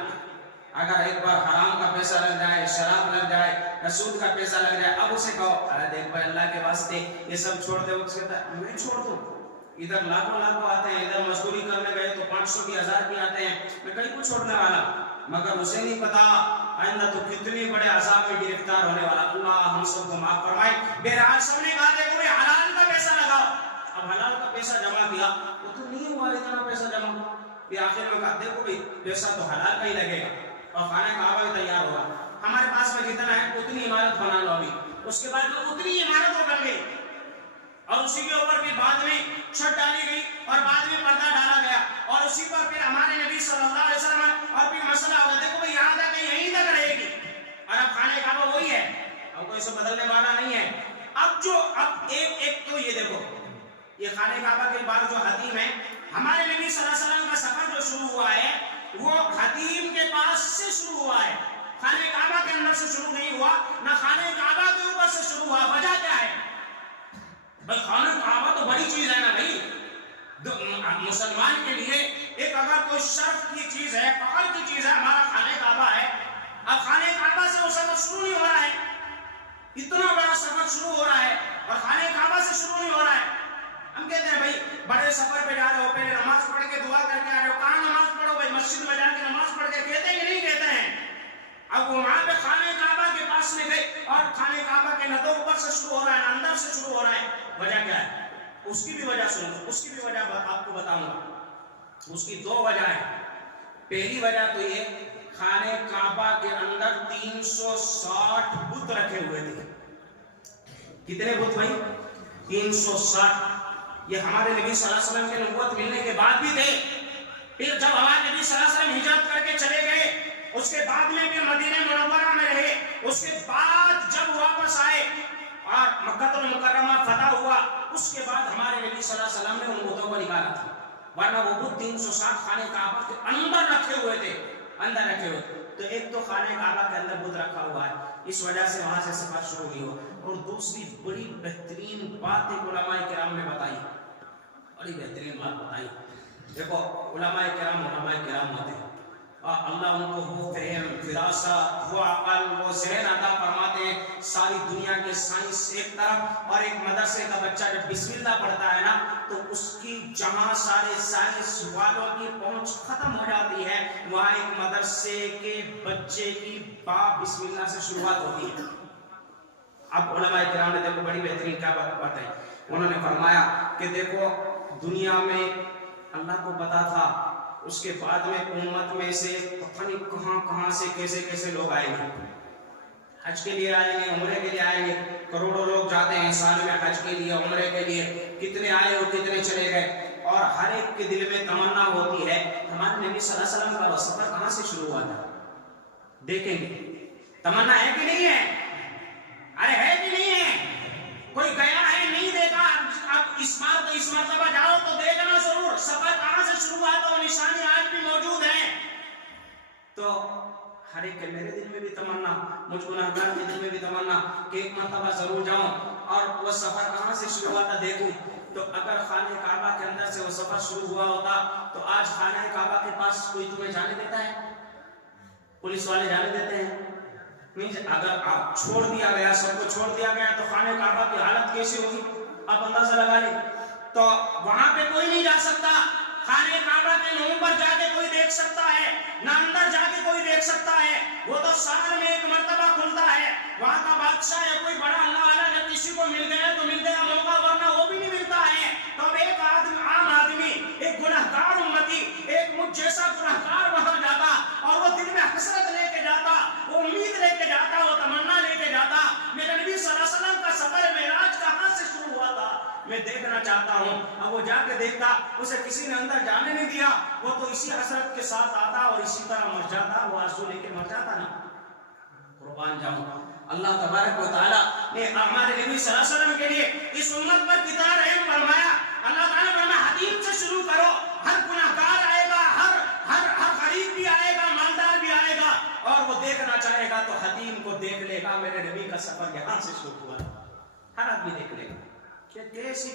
اگر ایک بار حرام کا پیسہ لگ جائے، شراب لگ جائے یا سود کا پیسہ لگ جائے، اب اسے کہو ارے دیکھ بھائی اللہ کے واسطے یہ سب چھوڑ دے، وہ کہتا ہے میں چھوڑ دوں، ادھر لاکھوں لاکھوں آتے ہیں، ادھر مزدوری کرنے گئے تو 500 کی 1000 کی آتے ہیں، میں کہیں کو چھوڑنے والا، مگر اسے نہیں پتا آئندہ تو کتنے بڑے عذاب میں گرفتار ہونے والا۔ اللہ ہم سب کو معاف فرمائے۔ بہرحال سب نے کہا دیکھو حلال کا پیسہ لگاؤ، اب حلال کا پیسہ جمع کیا، وہ تو نہیں ہوا اتنا پیسہ جمع، پھر آخر میں کہا دیکھو بھائی پیسہ تو حلال کا ہی لگے گا اور خانہ کعبہ بھی تیار ہوگا، ہمارے پاس میں جتنا ہے اتنی عمارت بنا لو ابھی۔ اس کے بعد میں اتنی عمارت بن گئی، اور اسی کے اوپر بھی بعد میں چھت ڈالی گئی اور بعد میں پردہ ڈالا گیا، اور اسی پر پھر ہمارے نبی صلی اللہ علیہ وسلم، اور پھر مسئلہ ہوگا دیکھو بھائی یہاں تک یہیں تک رہے گی، اور اب خانہ کعبہ وہی ہے، اب کوئی اسے بدلنے والا نہیں ہے۔ اب ایک تو یہ دیکھو، یہ خانہ کعبہ کے بعد جو حتیم ہے، ہمارے نبی صلی اللہ علیہ وسلم کا سفر جو شروع ہوا ہے وہ حتیم کے پاس سے شروع ہوا ہے، خانہ کعبہ کے اندر سے شروع نہیں ہوا، نہ خانہ کعبہ کے اوپر سے شروع ہوا۔ وجہ کیا ہے بھائی؟ خانہ کعبہ تو بڑی چیز ہے نا بھائی، مسلمان کے لیے ایک اگر کوئی شرف کی چیز ہے، فخر کی چیز ہے، ہمارا خانہ کعبہ ہے۔ اب خانہ کعبہ سے وہ سفر شروع نہیں ہو رہا ہے، اتنا بڑا سفر شروع ہو رہا ہے اور خانہ کعبہ سے شروع نہیں ہو رہا ہے۔ ہم کہتے ہیں بھائی بڑے سفر پہ جا رہے ہو، پہلے نماز پڑھ کے دعا کر کے آ رہے ہو، کہاں نماز پڑھو بھائی؟ مسجد میں جا کے نماز پڑھ کے، کہتے ہیں کہ نہیں کہتے ہیں؟ اب وہ وہاں پہ خانہ کعبہ کے پاس میں گئے اور خانہ کعبہ کے نہ تو اوپر سے شروع ہو رہا ہے نہ اندر سے شروع ہو رہا ہے۔ وجہ کیا ہے؟ اس کی بھی وجہ سنو، اس کی بھی وجہ آپ کو بتاؤں گا، اس کی دو وجہ ہے۔ پہلی وجہ تو یہ خانہ کعبہ کے اندر 360 بت رکھے ہوئے تھے. کتنے بت بھائی؟ 360. یہ ہمارے نبی صلی اللہ علیہ وسلم کے نبوت ملنے کے بعد بھی تھے. پھر جب ہمارے نبی صلی اللہ علیہ وسلم ہجرت کر کے چلے گئے، اس کے بعد میں پھر مدینہ منورہ میں رہے، اس کے بعد جب واپس آئے اور مکہ المکرمہ فتح ہوا، اس کے بعد ہمارے نبی صلی اللہ علیہ وسلم نے ان بتوں کو نکالا تھا. ورنہ وہ بت 360 خانہ کعبہ کے اندر رکھے ہوئے تھے، اندر رکھے ہوئے تھے. تو ایک تو خانہ کعبہ کے اندر بت رکھا ہوا ہے، اس وجہ سے وہاں سے سفر شروع ہوئی ہو. اور دوسری بڑی بہترین بات علماء کرام نے بتائی، بڑی بہترین بات بتائی. دیکھو علماء کرام ہوتے ہیں، اللہ ان کو وہ فہم، فراست، وہ عقل، وہ ذہن عطا فرماتے ہیں. ساری دنیا کے سائنس ایک طرف، اور ایک مدرسے کا بچہ جب بسم اللہ پڑھتا ہے نا تو اس کی جہاں سارے سائنس والوں کی پہنچ ختم ہو جاتی ہے، وہاں ایک مدرسے کے بچے کی باب بسم اللہ سے شروعات ہوتی ہے. اب علماء کرام نے دیکھو بڑی بہترین کیا بات بتائی. انہوں نے فرمایا کہ دیکھو دنیا میں اللہ کو پتا تھا، اس کے بعد میں امت میں سے پتہ نہیں کہاں سے کیسے لوگ آئیں گے. حج کے لیے آئیں گے، عمرے کے لیے آئیں گے. کروڑوں لوگ جاتے ہیں سال میں حج کے لیے، عمرے کے لیے. کتنے آئے اور کتنے چلے گئے. اور ہر ایک کے دل میں تمنا ہوتی ہے ہمارے نبی صلی اللہ علیہ وسلم کا سفر کہاں سے شروع ہوا تھا، دیکھیں گے. تمنا ہے کہ نہیں ہے؟ ارے ہے کہ نہیں ہے؟ کوئی گیا ہے نہیں دیکھا، اب اس مرتبہ جاؤ تو دیکھنا ضرور سفر کہاں سے شروع ہوا. تو نشانی آج بھی موجود ہے. تو ہر ایک کے میرے دل میں بھی تمنا، مجھ گناہگار کے دل میں بھی تمنا کہ ایک مرتبہ ضرور جاؤں اور وہ سفر کہاں سے شروع ہوا تھا دیکھوں. تو اگر خانہ کعبہ کے اندر سے وہ سفر شروع ہوا ہوتا تو آج خانہ کعبہ کے پاس کوئی تمہیں جانے دیتا ہے؟ پولیس والے جانے دیتے ہیں؟ نہیں. اگر آپ چھوڑ دیا گیا، سب کو چھوڑ دیا گیا تو خانہ کعبہ کی حالت کیسی ہوگی آپ اندازہ لگا لیں. تو وہاں پہ کوئی نہیں جا سکتا. خانہ کعبہ کے منہ پر جا کے کوئی دیکھ سکتا ہے، نہ اندر جا کے کوئی دیکھ سکتا ہے. وہ تو سال میں ایک مرتبہ کھلتا ہے. وہاں کا بادشاہ یا کوئی بڑا اللہ والا جب کسی کو مل گیا تو مل گیا موقع، ورنہ وہ بھی نہیں ملتا ہے. تو اب ایک عام آدمی، ایک گناہگار امتی، ایک مجھ جیسا گناہگار وہاں جاتا اور وہ دل میں حسرت لے کے جاتا، وہ امید لے کے جاتا، وہ تمنا لے کے جاتا. میرے نبی صلی اللہ علیہ وسلم کا سفر معراج کہاں سے شروع ہوا تھا میں دیکھنا چاہتا ہوں. اب وہ جا کے دیکھتا، اسے کسی نے اندر جانے نہیں دیا. وہ تو اسی حسرت کے ساتھ آتا اور اسی طرح مر جاتا، وہ آنسو لے کے مر جاتا نا. قربان جاؤں اللہ تبارک و تعالیٰ نے ہمارے نبی صلی اللہ علیہ وسلم کے لیے اس امت پر کتنا رحم فرمایا. اللہ تعالیٰ نے فرمایا حدیم سے شروع کرو. ہر گناہگار آئے گا، ہر غریب بھی آئے گا، مالدار بھی آئے گا، اور وہ دیکھنا چاہے گا تو حدیم کو دیکھ لے گا. میرے نبی کا سفر یہاں سے شروع ہوا، ہر آدمی دیکھ لے گا کہ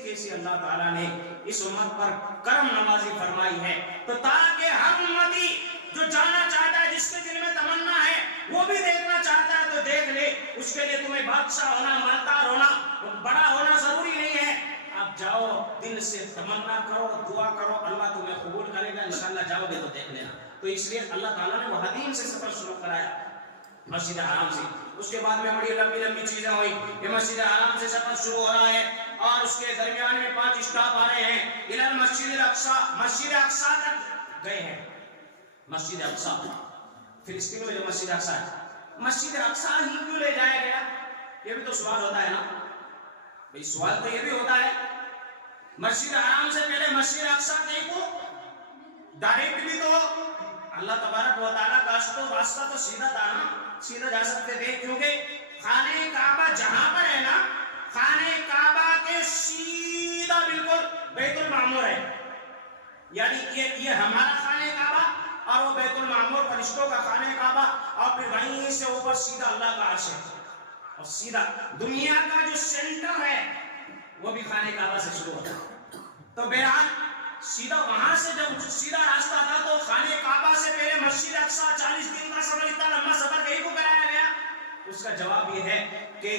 کیسی اللہ تعالیٰ نے اس امت پر کرم نوازی فرمائی ہے. تو تاکہ ہر امتی جو جانا چاہتا ہے، جس کے دل میں تمنا ہے، وہ بھی دیکھنا چاہتا ہے تو دیکھ لے. اس کے لیے تمہیں بادشاہ ہونا، مالدار ہونا، بڑا ہونا ضروری نہیں ہے. آپ جاؤ، دل سے تمنا کرو، دعا کرو، اللہ تمہیں قبول کرے گا. انشاءاللہ جاؤ گے تو دیکھ لینا. تو اس لیے اللہ تعالیٰ نے وہ حدیم سے سفر شروع کرایا، مسجد حرام سے. اس کے بعد میں بڑی لمبی چیزیں ہوئی. یہ مسجد حرام سے سفر شروع ہو رہا ہے اور اس کے درمیان میں 5 اسٹاپ آ رہے ہیں. الى المسجد الاقصی، مسجد اقصی تک گئے ہیں. مسجد اقصی فلسطین میں جو مسجد اقصی ہے، مسجد اقصی ہی کیوں لے جایا گیا؟ یہ بھی تو سوال ہوتا ہے نا بھئی. سوال تو یہ بھی ہوتا ہے مسجد حرام سے پہلے مسجد اقصی کہیں کو ڈائریکٹلی تو اللہ تبارک و تعالیٰ کا واسطہ تو سیدھا تھا نا، سیدھا جا سکتے تھے. کیونکہ خانہ کعبہ جہاں پر ہے نا، خانہ کعبہ کے سیدھا بالکل بیت المعمور ہے. یعنی یہ ہمارا خانہ کعبہ اور وہ بیت المعمور فرشتوں کا خانہ کعبہ، اور پھر وہیں سے اوپر سیدھا اللہ کا عرش ہے. اور سیدھا دنیا کا جو سینٹر ہے وہ بھی خانہ کعبہ سے شروع ہوتا ہے. تو بہرحال سیدھا وہاں سے جب سیدھا راستہ تھا تو خانہ کعبہ سے پہلے مسجد اقصی 40 دن کا سفر، اتنا لمبا سفر کہیں کو کرایا گیا. اس کا جواب یہ ہے کہ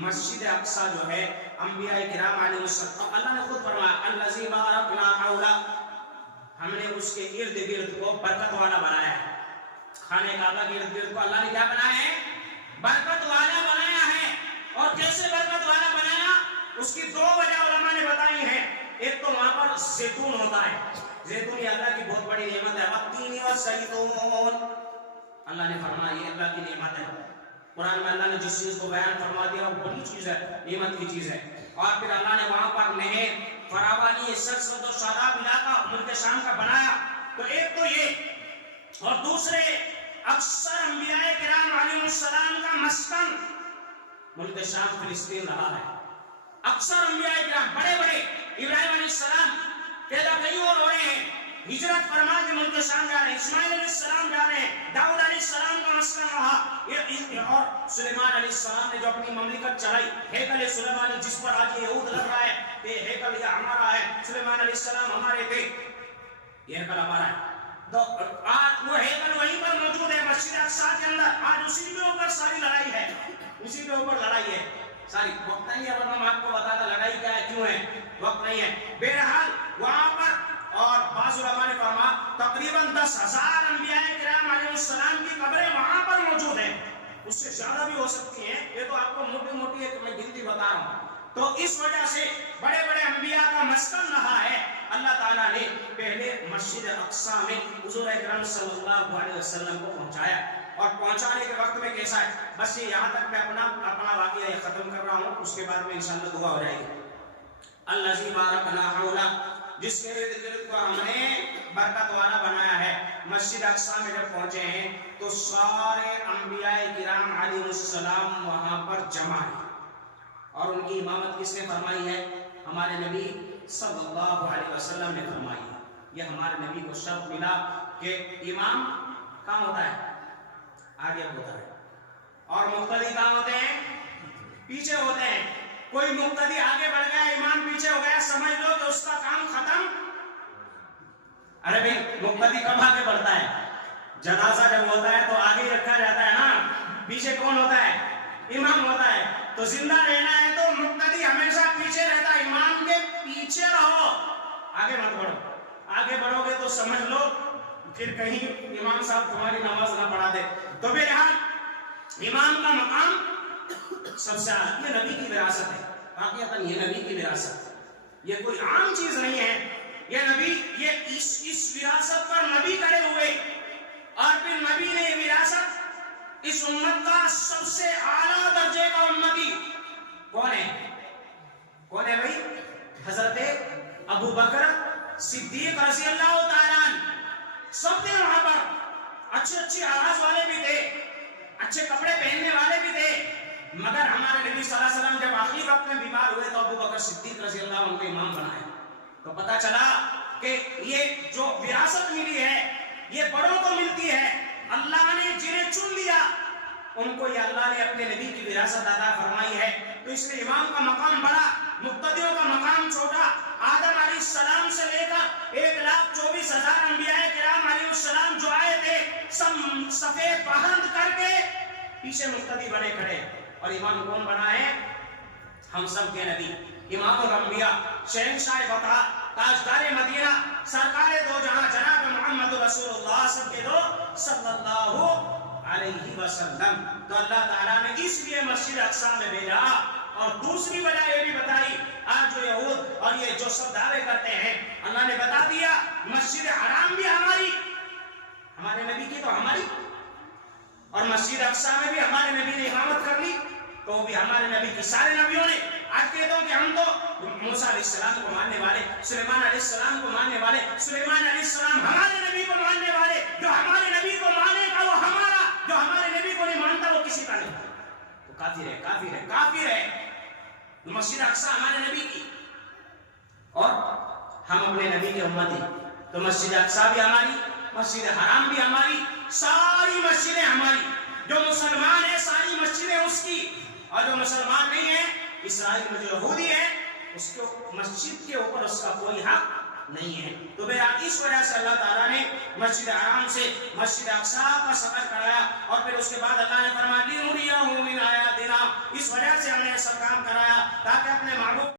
مسجد اقصی جو ہے انبیاء کرام علیہ السلام، اللہ نے خود فرمایا الذی بارکنا حولہ، ہم نے اس کے ارد گرد کو برکت والا بنایا ہے. خانہ کعبہ کے ارد گرد کو اللہ نے کیا بنایا ہے؟ برکت والا بنایا ہے. اور کیسے برکت والا بنایا؟ اس کی 2 وجہ علماء نے بتائی ہیں. ایک تو وہاں پر زیتون ہوتا ہے. زیتون یہ اللہ کی بہت بڑی نعمت ہے. والتین والزيتون. اللہ نے فرمایا یہ اللہ کی نعمت ہے. قرآن میں اللہ نے جس چیز کو بیان فرما دیا وہ بڑی چیز ہے, نعمت کی چیز ہے. اور پھر اللہ نے وہاں پر نہر, فراوانی, سرسبز و شاداب علاقہ ملک شام کا بنایا. تو ایک تو یہ, اور دوسرے اکثر انبیاء کرام علیہ السلام کا مسکن ملک شام فلسطین رہا ہے. اکثر انبیاء کرام بڑے بڑے, ابراہیم علیہ السلام پیدا کئی اور ہو رہے ہیں, ہجرت فرما کے ملک شام جا رہے ہیں, اسماعیل علیہ السلام جا رہے ہیں, داؤد علیہ السلام کا مسکن رہا, اور سلیمان علیہ السلام نے جو اپنی مملکت چلائی, ہیکل سلیمانی جس پر آج یہود لگ رہا ہے, یہ ہیکل یہ ہمارا ہے, سلیمان علیہ السلام ہمارے تھے, یہ ہیکل ہمارا ہے. تو آج وہ ہیکل وہیں پر موجود ہے مسجد اقصی کے اندر, آج اسی کے اوپر ساری لڑائی ہے, اسی کے اوپر لڑائی ہے ساری. وقت نہیں ہے ورنہ میں آپ کو بتاتا لڑائی کیا ہے, کیوں ہے, وقت نہیں ہے. بہرحال وہاں پر, اور بعض علماء نے فرمایا تقریباً 10,000 انبیاء کرام علیہ السلام کی قبریں وہاں پر موجود ہیں, اس سے زیادہ بھی ہو سکتی ہیں, یہ تو آپ کو موٹی موٹی ایک میں گنتی بتا رہا ہوں. تو اس وجہ سے بڑے بڑے انبیاء کا مسکن رہا ہے. اللہ تعالیٰ نے پہلے مسجد اقصی میں حضور اکرم صلی اللہ علیہ وسلم کو پہنچایا, اور پہنچانے کے وقت میں کیسا ہے, بس یہ یہاں تک میں اپنا واقعہ یہ ختم کر رہا ہوں, اس کے بعد میں انشاءاللہ دعا ہو جائے گی. الذی بارکنا حولہ, جس کے ارد گرد کو ہم نے برکت والا بنایا ہے. مسجد اقصی میں جب پہنچے ہیں تو سارے انبیاء کرام علیہ السلام وہاں پر جمع ہیں, اور ان کی امامت کس نے فرمائی ہے, ہمارے نبی صلی اللہ علیہ وسلم نے فرمائی ہے. یہ ہمارے نبی کو شرف ملا کہ امام کہاں ہوتا ہے, آگے ہوتا ہے, اور مقتدی کہاں ہوتے ہیں, پیچھے ہوتے ہیں. کوئی مقتدی آگے بڑھ گیا, امام پیچھے ہو گیا, سمجھ لو کہ اس کا کام ختم. ارے بھائی مقتدی کب آگے بڑھتا ہے, جنازہ جب ہوتا ہے تو آگے رکھا جاتا ہے نا, پیچھے کون ہوتا ہے, امام ہوتا ہے. تو زندہ رہنا ہے تو مقتدی ہمیشہ پیچھے رہتا ہے, امام کے پیچھے رہو, آگے مت بڑھو. آگے بڑھو گے تو سمجھ لو پھر کہیں امام صاحب تمہاری نماز نہ پڑھا دے. تو بہرحال امام کا مقام سب سے اعلیٰ, یہ نبی کی وراثت ہے, واقعتاً یہ نبی کی وراثت, یہ کوئی عام چیز نہیں ہے. یہ نبی, یہ اس وراثت پر نبی کھڑے ہوئے, اور پھر نبی نے یہ وراثت, اس امت کا سب سے اعلیٰ درجے کا امتی کون ہے, کون ہے بھائی, حضرت ابو بکر صدیق رضی اللہ تعالیٰ عنہ. سب تھے وہاں پر, اچھے اچھی آواز والے بھی تھے, اچھے کپڑے پہننے والے بھی تھے, مگر ہمارے نبی صلی اللہ علیہ وسلم جب آخری وقت میں بیمار ہوئے تو ابو بکر صدیق رضی اللہ عنہ کو امام بنائے. تو پتا چلا کہ یہ جو وراثت ملی ہے یہ بڑوں کو ملتی ہے. اللہ نے جنہیں چن لیا ان کو یہ اللہ نے اپنے نبی کی وراثت عطا فرمائی ہے. تو اس لیے امام کا مقام بڑا, مقتدیوں کا مقام چھوٹا. آدم علیہ السلام سے لے کر 1,24,000 انبیاء کرام علیہ السلام جو آئے تھے, سب سفید بلند کر کے پیچھے مقتدی بنے کھڑے, اور امام کون بنا ہے, ہم سب کے نبی, امام الانبیاء, شہنشاہ وقار, تاجدار مدینہ, سرکار دو جہاں جناب محمد رسول اللہ صلی اللہ علیہ وسلم. تو اللہ تعالیٰ نے اس لیے مسجد اقصی میں بھیجا. اور دوسری وجہ یہ بھی بتائی, آج جو یہود اور یہ جو سب دعوے کرتے ہیں, اللہ نے بتا دیا مسجد حرام بھی ہماری, ہمارے نبی کی تو ہماری, اور مسجد اقصی میں بھی ہمارے نبی نے امامت کر لی, تو بھی ہمارے نبی کی. سارے نبیوں نے, آج کہتا ہوں کہ ہم تو موسیٰ علیہ السلام کو ماننے والے, سلیمان علیہ السلام کو ماننے والے, سلیمان علیہ السلام ہمارے نبی کو ماننے والے, جو ہمارے نبی کو مانے گا وہ ہمارا, جو ہمارے نبی کو نہیں مانتا وہ کسی کا نہیں. تو کافر ہے, کافر ہے, کافر ہے. مسجد اقصی ہمارے نبی کی, اور ہم اپنے نبی کے امتی. تو مسجد اقصی بھی ہماری, مسجد حرام بھی ہماری, ساری مسجدیں ہماری. جو مسلمان ہے ساری مسجدیں اس کی, اور جو مسلمان نہیں ہے, اسرائیل میں جو یہودی ہے, اس کو مسجد کے اوپر اس کا کوئی حق نہیں ہے. تو بہرحال اس وجہ سے اللہ تعالیٰ نے مسجد حرام سے مسجد اقصی کا سفر کرایا, اور پھر اس کے بعد اللہ نے فرمایا لِنُرِيَهُ مِنْ آیَاتِنَا, اس وجہ سے ہم نے ایسا کام کرایا تاکہ اپنے محبوب